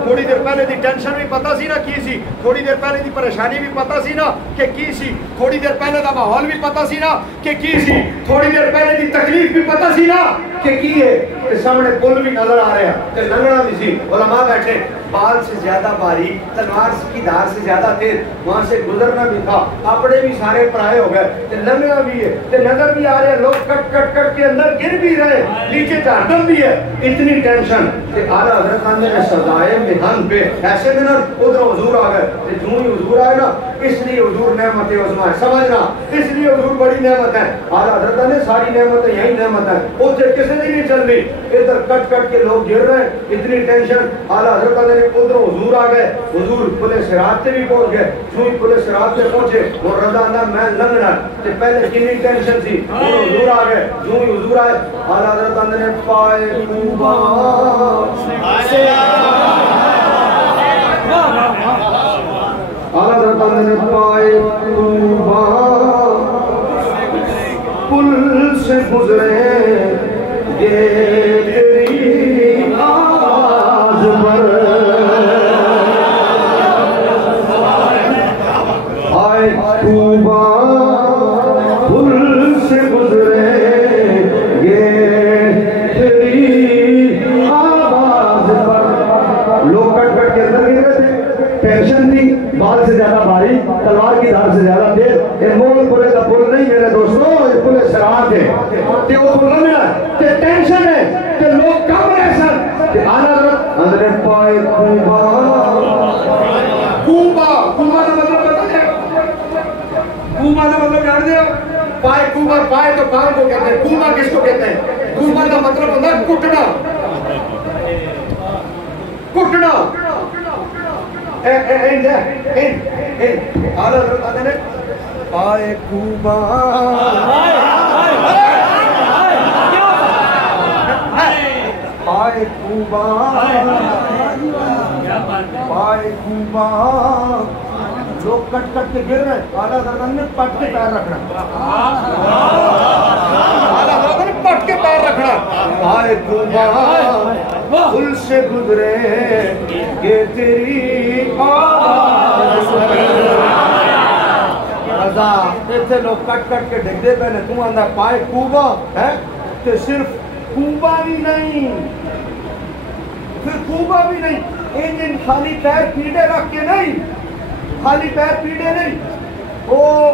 تھوڑی دیر پہلے دی ٹینشن بھی پتا سی نا کی سی تھوڑی دیر پہلے دی پریشانی بھی پتا سی نا کہ کی سی تھوڑی دیر پہلے دا ماحول بھی پتا سی نا کہ کی سی تھوڑی دیر پہلے دی تکلیف بھی پتا سی نا کہ کی ہے کہ سامنے پل بھی نظر آ رہا ہے کہ لنگڑا بھی سی علماء بیٹھے بال سے زیادہ باریک تلوار کی دھار سے زیادہ تیز وہاں سے گزرنا بھی تھا کپڑے بھی سارے پرائے ہو گئے کہ لنگڑا بھی ہے کہ نظر بھی آ رہے ہیں لوگ کٹ کٹ کٹ کے اندر گر بھی رہے نیچے جہنم بھی ہے اتنی ٹینشن کہ اعلیٰ حضرت نے سزائے مہن پہ ایسے منت ادھر حضور آ گئے کہ جو ہی حضور آئے نا اس لیے حضور نعمت عظمی ہے سمجھنا اس لیے حضور بڑی نعمت ہے اعلیٰ حضرت نے ساری نعمتیں یہی نعمت ہے ادھر کسی نے نہیں چل رہی ادھر کٹ کٹ کے لوگ گر رہے ہیں اتنی ٹینشن اعلیٰ حضرت نے ادھر حضور آ گئے حضور پلے صراط سے بھی پہنچ گئے جو ہی پلے صراط سے پہنچے وہ رضا نہ میں لنگنا کہ پہلے کتنی ٹینشن تھی حضور آ گئے جو ہی حضور آئے اعلیٰ حضرت نے پائے کوبا اعلیٰ حضرت نے پائے کوبا پل سے گزرے یہ تیری آواز پر آئے کوبا پل سے گزرے یہ تیری آواز پر لوگ کٹ کٹ کے اندر گر رہے تھے ٹینشن تھی بال سے زیادہ بھاری تلوار کی دھار سے زیادہ تیز یہ مول پلے کا پل نہیں میرے دوستوں یہ پلے صراط ہے کہ وہ پل نہیں ہے کہ ٹینشن ہے کہ لوگ کم رہے سر کہ اعلیٰ حضرت اندر پائے کوبا کوبا کوبا کا مطلب بتا ہے کوبا کا مطلب جان دے پائے کوبا پائے تو پان کو کہتے ہیں کوبا کس کو کہتے ہیں کوبا کا مطلب ہوتا ہے کٹنا کٹنا اعلیٰ حضرت نے پائے کوبا پائے کوبا پائے کوبا لوگ کٹ کٹ کے گر رہے اعلیٰ حضرت نے پٹ کے پیر رکھنا اعلیٰ حضرت نے پٹ کے پیر رکھنا پائے کوبا پل سے گزرے یہ تیری آواز رضا ایسے لوگ کٹ کٹ کے ڈگ دے پہنے تم اندر پائے کوبا ہے کہ صرف کوبا بھی نہیں پھر کوبا بھی نہیں ان خالی پیر پیڑے رکھ کے نہیں خالی پیر پیڑے نہیں وہ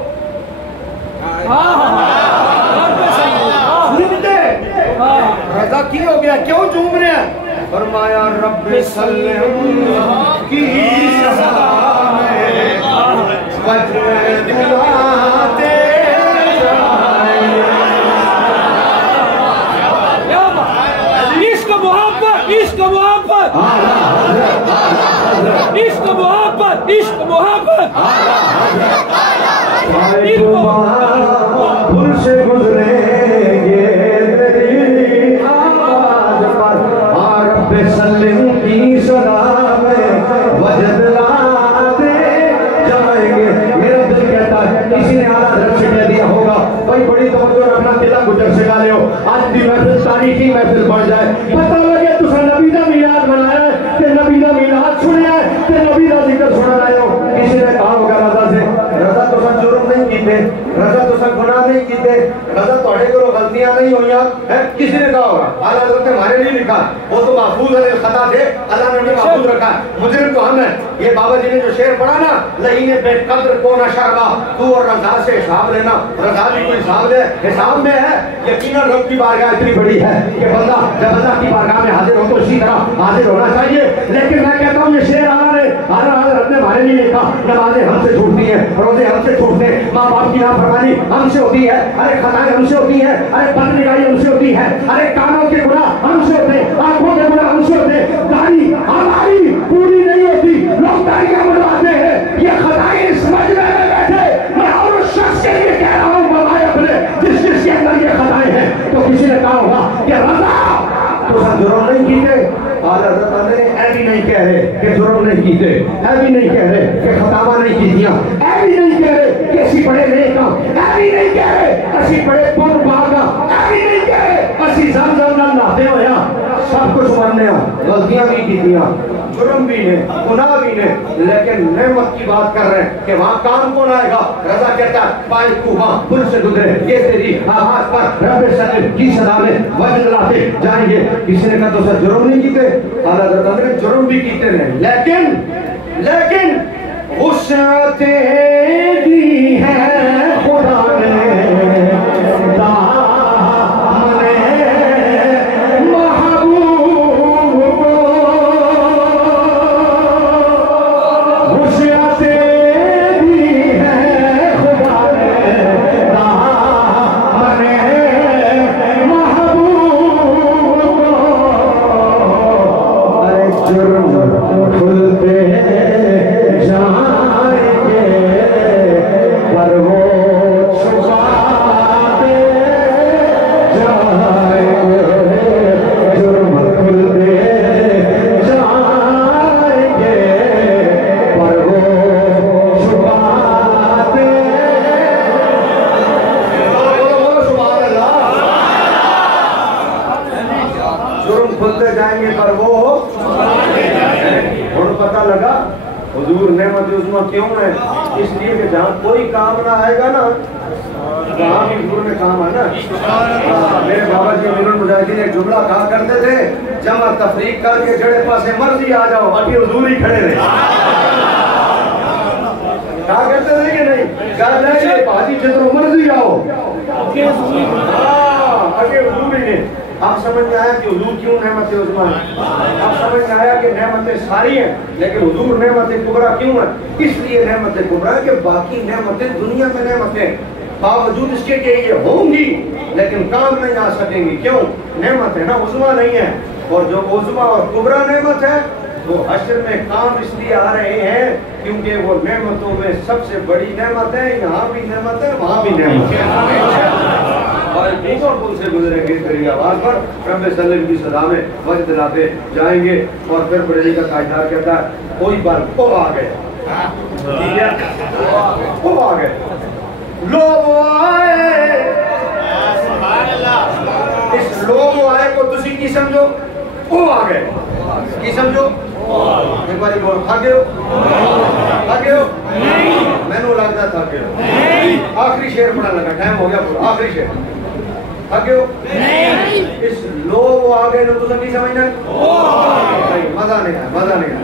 رضا کی ہو گیا کیوں جھوم رہے ہیں فرمایا رب سلم کی سزا میں وجہ دلاتے عشق محبت عشق محبت عشق محبت عشق محبت پھول سے گزریں گے تیری آواز پر رب سلم کی صدا میں وجد لاتے جائیں گے. میرا دل کہتا ہے کسی نے اعلیٰ حضرت سے کہہ دیا ہوگا بھائی بڑی توجہ رکھنا دلا گجر سے گا لے ہو آج بھی محفل تاریخی محفل بن جائے پتہ لگے تسا نبی دا میلاد منایا ہے کہ نبی دا میلاد سنیا ہے کہ نبی دا ذکر سنا رہے ہو. کسی نے کہا ہوگا رضا سے رضا تو سا جرم نہیں کیتے رضا تو سا گناہ نہیں کیتے رضا توڑے کرو غلطیاں نہیں ہوئیاں. کسی نے کہا ہوگا اعلیٰ حضرت نے ہمارے لیے لکھا وہ تو محفوظ علیہ الخطا تھے اللہ نے انہیں محفوظ رکھا مجرم تو ہم ہیں. یہ بابا جی نے جو شعر پڑھا نا لہین بے قدر کو نہ شرما تو اور رضا سے حساب لینا رضا بھی کوئی حساب لے حساب میں ہے. یقیناً رب کی بارگاہ اتنی بڑی ہے کہ بندہ جب اللہ کی بارگاہ میں حاضر ہو تو اسی طرح حاضر ہونا چاہیے. لیکن میں کہتا ہوں یہ شعر اعلیٰ حضرت نے ہمارے لیے لکھا نمازیں ہم سے چھوٹتی ہیں روزے ہم سے چھوٹتے ہیں ماں باپ کی نافرمانی ہم سے ہوتی ہے ارے خطائیں ہم سے ہوتی ہیں ارے بدنگاہی ہم سے ہوتی ہے ارے کانوں کے گناہ ہم سے ہوتے ہیں آنکھوں کے گناہ ہم سے ہوتے ہیں داڑھی ہماری پوری نہیں ہوتی لوگ داڑیاں بنواتے ہیں. یہ خطائیں سمجھنے میں بیٹھے میں اور اس شخص کے لیے کہہ رہا ہوں بلائے اپنے جس کے اندر یہ خطائیں ہیں. تو کسی نے کہا ہوگا کہ رضا تو سب جرم نہیں کیتے اعلیٰ حضرت نے اے بھی نہیں کہہ رہے کہ جرم نہیں کیتے اے بھی نہیں کہہ رہے کہ خطاوہ نہیں کیتیاں اے بھی نہیں کہہ رہے کہ اسی بڑے نیک ہاں اے بھی نہیں کہہ رہے اسی بڑے پن پاک ہاں اے بھی نہیں کہہ رہے اسی زمزم نال نہاتے ہوئے ہاں سب کچھ ماننے ہاں غلطیاں بھی کیتیاں جرم بھی نے گناہ بھی نے لیکن نعمت کی بات کر رہے ہیں کہ وہاں کام کون آئے گا. رضا کہتا ہے پائے تو وہاں پھول سے گزرے یہ تیری آواز پر رب سلم کی صدا میں وجد لاتے جائیں گے. کسی نے کہا تو سر جرم نہیں کیتے اعلیٰ حضرت نے جرم بھی کیتے ہیں لیکن وسعتیں دی ہیں خدا نے کیوں ہے اس لیے کہ جہاں کوئی کام نہ آئے گا نا وہاں بھی حضور میں کام ہے نا. میرے بابا جی امیر المجاہدین ایک جملہ کہا کرتے تھے جمع تفریق کر کے جڑے پاسے مرضی آ جاؤ ابھی حضور ہی کھڑے رہے. کہا کرتے تھے کہ نہیں کہا نہیں بھاجی جدھر مرضی آؤ ابھی حضور ہی نے. آپ سمجھ میں آیا کہ حضور کیوں نعمت عظمیٰ ہے. آپ سمجھ میں آیا کہ نعمتیں ساری ہیں لیکن حضور نعمت کبریٰ کیوں ہے. اس لیے نعمت کبریٰ ہے کہ باقی نعمتیں دنیا میں نعمتیں باوجود اس کے کہ یہ ہوں گی لیکن کام نہیں آ سکیں گی. کیوں نعمت ہے نا عظمیٰ نہیں ہے. اور جو عظمیٰ اور کبریٰ نعمت ہے وہ حشر میں کام اس لیے آ رہے ہیں کیونکہ وہ نعمتوں میں سب سے بڑی نعمت ہے. یہاں بھی نعمت ہے وہاں بھی نعمت ہے. اور پھول سے گزریں گے تیری آواز پر رب سلم کی صدا میں وجد لاتے جائیں گے. اور پھر بریلی کا تاجدار کہتا ہے کوئی بار وہ آ گئے وہ آ گئے لوگ آئے. اس لوگ آئے کو تسی کی سمجھو وہ آ گئے کی سمجھو. ایک باری بول تھاکے ہو میں نے لگتا تھاکے ہو. آخری شعر پڑھا لگا ٹائم ہو گیا آخری شعر تھاکے ہو. اس لوگ آ گئے تو تم نہیں سمجھنا مزہ نہیں ہے مزہ نہیں ہے.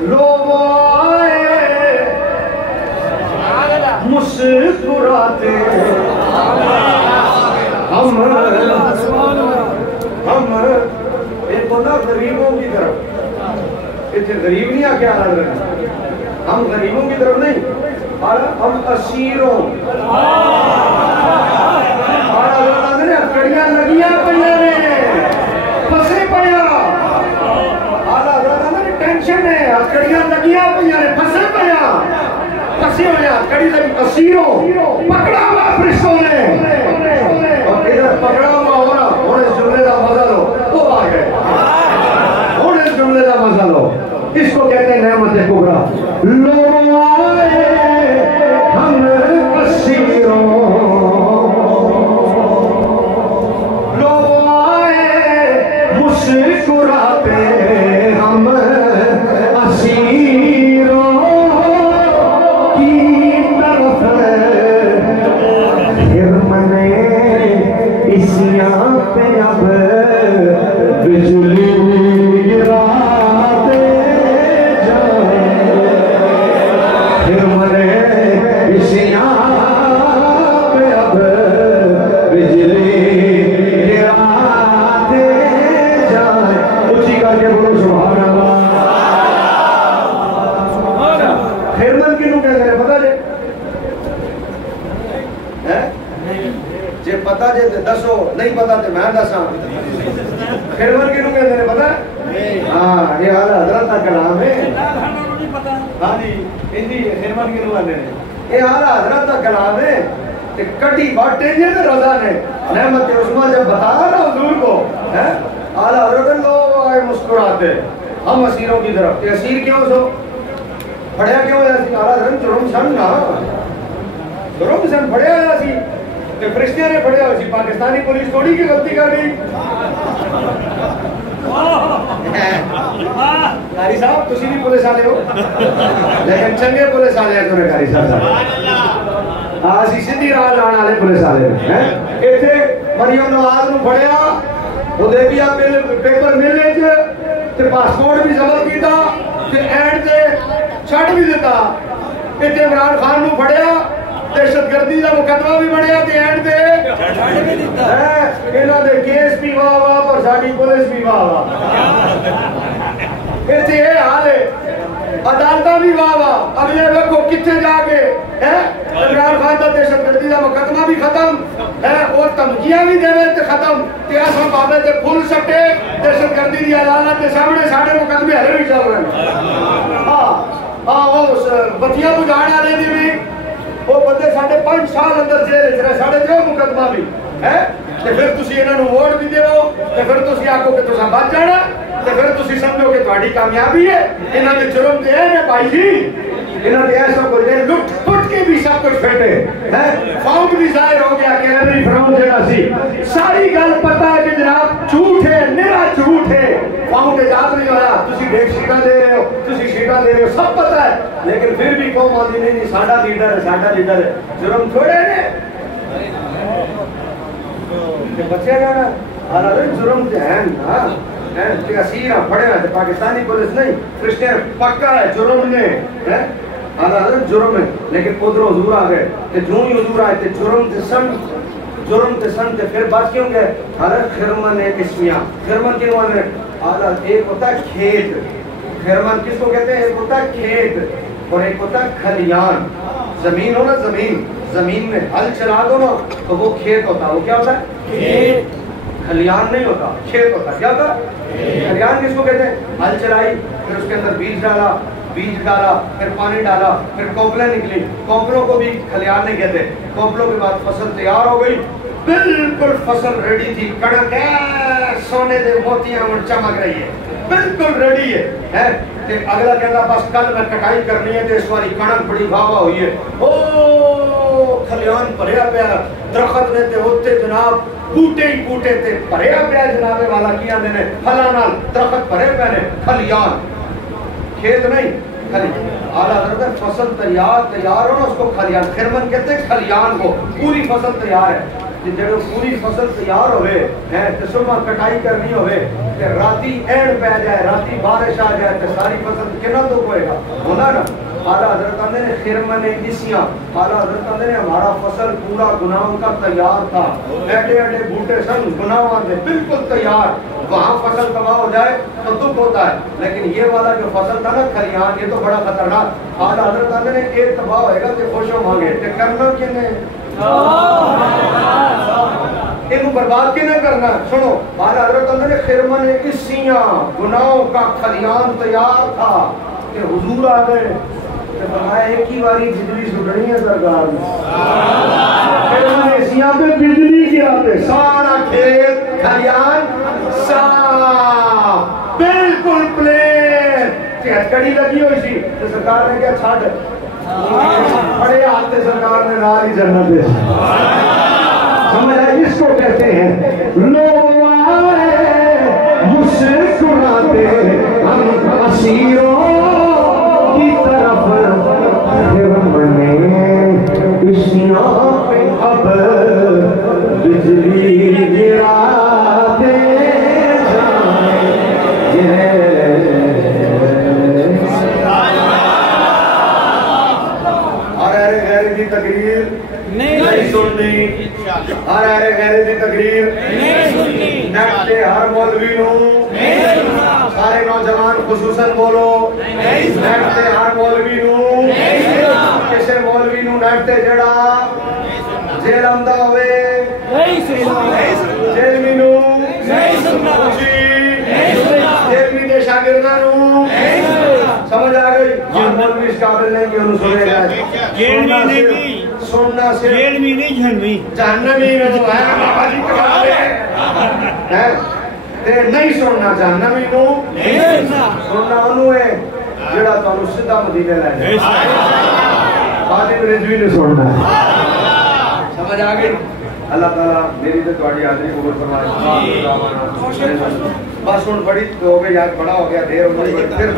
لوگ آئے مسکراتے ہم ایک بندہ غریبوں کی طرف، اتنے غریب نہیں آ کے آ رہے ہیں، ہم غریبوں کی طرف نہیں، ہم اسیروں، کڑیاں لگیاں پہیاں نے پسے پہیاں، آلہ حضرت نے ٹینشن ہے، کڑیاں لگیاں پہیاں نے پسے پہیاں، پسے ہویا کڑی لگی، اسیروں پکڑا ہوا فرشتوں نے، اور ادھر پکڑا ہوا ہونا، اور اس جملے کا مزہ لو، وہ آ گئے، اور اس جملے کا مزہ لو، اس کو کہتے ہیں نعمت کبریٰ، لو آئے ہم اسیروں، مسکراتے ہم اسیروں کی طرف، پھر میں نے اسیاں پہ اب بجلی گراتے جائیں، پھر میں نے اسیاں پہ اب بجلی پتا جے تے دسو، نہیں پتا تے میں دساں، خیرمن کینوں کہندے نے پتہ؟ ہاں یہ اعلیٰ حضرت کا کلام ہے، ہاں جی انجی خیرمن کینوں کہندے نے، یہ اعلیٰ حضرت کا کلام ہے، تے کٹی باٹے جے تے روزہ نے نعمت عظمیٰ جب بتایا نا حضور کو، اعلیٰ حضرت لوگ آئے مسکراتے ہم اسیروں کی طرف، تے اسیر کیوں سو پڑھیا کیوں ہے اسی اعلیٰ حضرت جرم سن نا، جرم سن پڑھیا ہے اسی، کہ فرشتیاں نے پڑھے ہوئی، پاکستانی پولیس تھوڑی کی غلطی کر گئی، قاری صاحب تسی بھی پولیس والے ہو، لیکن چنگے پولیس والے ہیں تمہیں قاری صاحب، اسی سیدھی راہ لان والے پولیس والے ہیں، ایتھے مریم نواز نو پڑھیا، حدیبیہ پیپر ملنے تے پاسپورٹ بھی ضبط کیتا، تے اینڈ تے چھڈ بھی دیتا، ایتھے عمران خان نو پڑھیا، دہشت گردی کا مقدمہ بھی بنیا تے اینڈ تے انہاں دے کیس بھی واہ واہ پر ساڈی پولیس بھی واہ واہ، ایتھے یہ حال ہے، عدالتاں بھی واہ واہ، اگلے ویکھو کتنے جا کے عمران خان دا دہشت گردی کا مقدمہ بھی ختم ہے، اور دھمکیاں بھی دے تے ختم، تے اساں بابے تے پھول سٹے دہشت گردی دی عدالت دے سامنے ساڈے مقدمے ہلے بھی چل رہے ہیں، ہاں وہ بتیاں بجھاڑ والے دی بھی وہ بندے ساڑھے 5 سال اندر جیل رہے، ساڑھے جو مقدمہ بھی ہے، تے پھر تسی انہاں نو ووٹ بھی دیو، تے پھر تسی آکھو کہ تساں بچ جانا، تے پھر تسی سمجھو کہ تہاڈی کامیابی ہے، انہاں دے جرم تے ہے بھائی جی، انہاں دے ایسا کوئی نہیں، لٹ پٹ کے بھی سب کچھ پھیٹے، فاؤنڈ بھی ظاہر ہو گیا کہ ایوری فرعون جڑا سی، ساری گل پتہ ہے کہ جناب جھوٹ ہے، نرا جھوٹ ہے، فاؤنڈ ایجاد نہیں ہوا، تسی ڈیک شیٹاں دے رہے ہو، تسی شیٹاں دے رہے ہو، سب پتہ ہے، لیکن پھر بھی قوم آدھی نہیں ساڈا لیڈر ہے، جرم تھوڑے نے بچے گا نا، حالانکہ جرم تے ہیں نا، اسیر پڑے ہیں، پاکستانی پولیس نہیں، فرشتے پکا ہے جرم نے، حالانکہ جرم ہے، لیکن ادھر حضور آ گئے، کہ جو ہی حضور آئے تھے جرم تے سن تے پھر بات کیوں گئے، حالانکہ خرمن ہے اسمیاں، خرمن کیوں آنے، حالانکہ ایک ہوتا ہے کھیت، خرمن کس کو کہتے ہیں، ایک ہوتا ہے کھیت اور ایک ہوتا ہے کھلیان، زمین ہو نا زمین میں ہل چلا دو نا تو وہ کھیت ہوتا ہے، وہ کیا ہوتا ہے کھیت، کھلیان نہیں ہوتا، کھیت ہوتا ہے، کیا ہوتا ہے کھلیان کس کو کہتے ہیں، ہل چلائی پھر اس کے اندر بیج ڈالا پھر پانی ڈالا پھر کوپلیں نکلی، کوپلوں کو بھی کھلیان نہیں کہتے، کوپلوں کے بعد فصل تیار ہو گئی، بالکل فصل ریڈی تھی، کڑک سونے دے موتیاں چمک رہی ہے، بالکل ریڈی ہے، اگلا کہتا بس کل میں کٹائی کرنی ہے، اس باری کڑک بڑی واہ واہ ہوئی ہے، او کھلیان بھریا پیا، درخت نے تے ہوتے جناب بوٹے ہی بوٹے تے بھریا پیا، جناب والا کیا نے پھلاں نال درخت بھرے پے نے، کھلیان کھیت نہیں کھلیان، اعلیٰ حضرت فصل تیار ہو نا اس کو کھلیان، خرمن کہتے ہیں کھلیان کو، پوری فصل تیار ہے، جب پوری فصل تیار ہوئے تو صبح کٹائی کرنی ہوئے راتی اینڈ پہ جائے، راتی بارش آ جائے تو ساری فصل کنا تو ہوئے گا ہونا نا، اعلیٰ حضرت آندے نے خرمن اسیاں، اعلیٰ حضرت آندے نے ہمارا فصل پورا گناہوں کا تیار تھا، ایڈے ایڈے بوٹے سن گناہوں کے بالکل تیار، وہاں فصل تباہ ہو جائے تو دکھ ہوتا ہے، لیکن یہ والا جو فصل تھا نا کھلیان، یہ تو بڑا خطرناک، اعلیٰ حضرت آندے نے ایک تباہ ہوئے گا کہ خوش ہو مانگے کہ کرنا کنے انہوں برباد کی نہیں کرنا. سنو اعلیٰ حضرت آندے نے خرمن اسیاں، گناہوں کا کھلیان تیار تھا کہ حضور آ گئے کہ فرمایا ایک ہی باری بجلی سٹنی ہے سرکار نے. خرمن اسیاں پہ بجلی کی آتے سارا کھیت کھلیان صاف بالکل پلین، کڑی لگی ہوئی سی تو سرکار نے کیا چھاڑ بڑے آتے سرکار نے ناری جنت دے. سمجھ آئے اس کو کہتے ہیں لوگ آئے مسکراتے ہم اسیروں کی طرف خرمن اسیاں پہ اب بجلی گراتے تقریر نہیں سننی، ہر غیر دی تقریر نہیں سننی، نیٹ ہر مولوی نو سارے نوجوان خصوصاً بولو نیٹ ہر مولوی نو کسے مولوی نو نیٹ جڑا جیل آمدہ ہوئے جیلمی نو جیلمی دے شاگردہ نو سمجھ آ گئی. ہر مولوی اس قابل نہیں کہ انہوں سنے گا سننا صرف جہنمی میں تو ہے بابا جی ہے نہیں سننا جہنمی نو سننا انہوں ہے جڑا تو سدھا مدینے لے خالد رضوی نے سننا ہے. سمجھ آ گئی. اللہ تعالیٰ میری تو تھوڑی حاضری قبول فرمائے. بس ہن بڑی ہو گئی، یار بڑا ہو گیا، دیر ہو گئی، پھر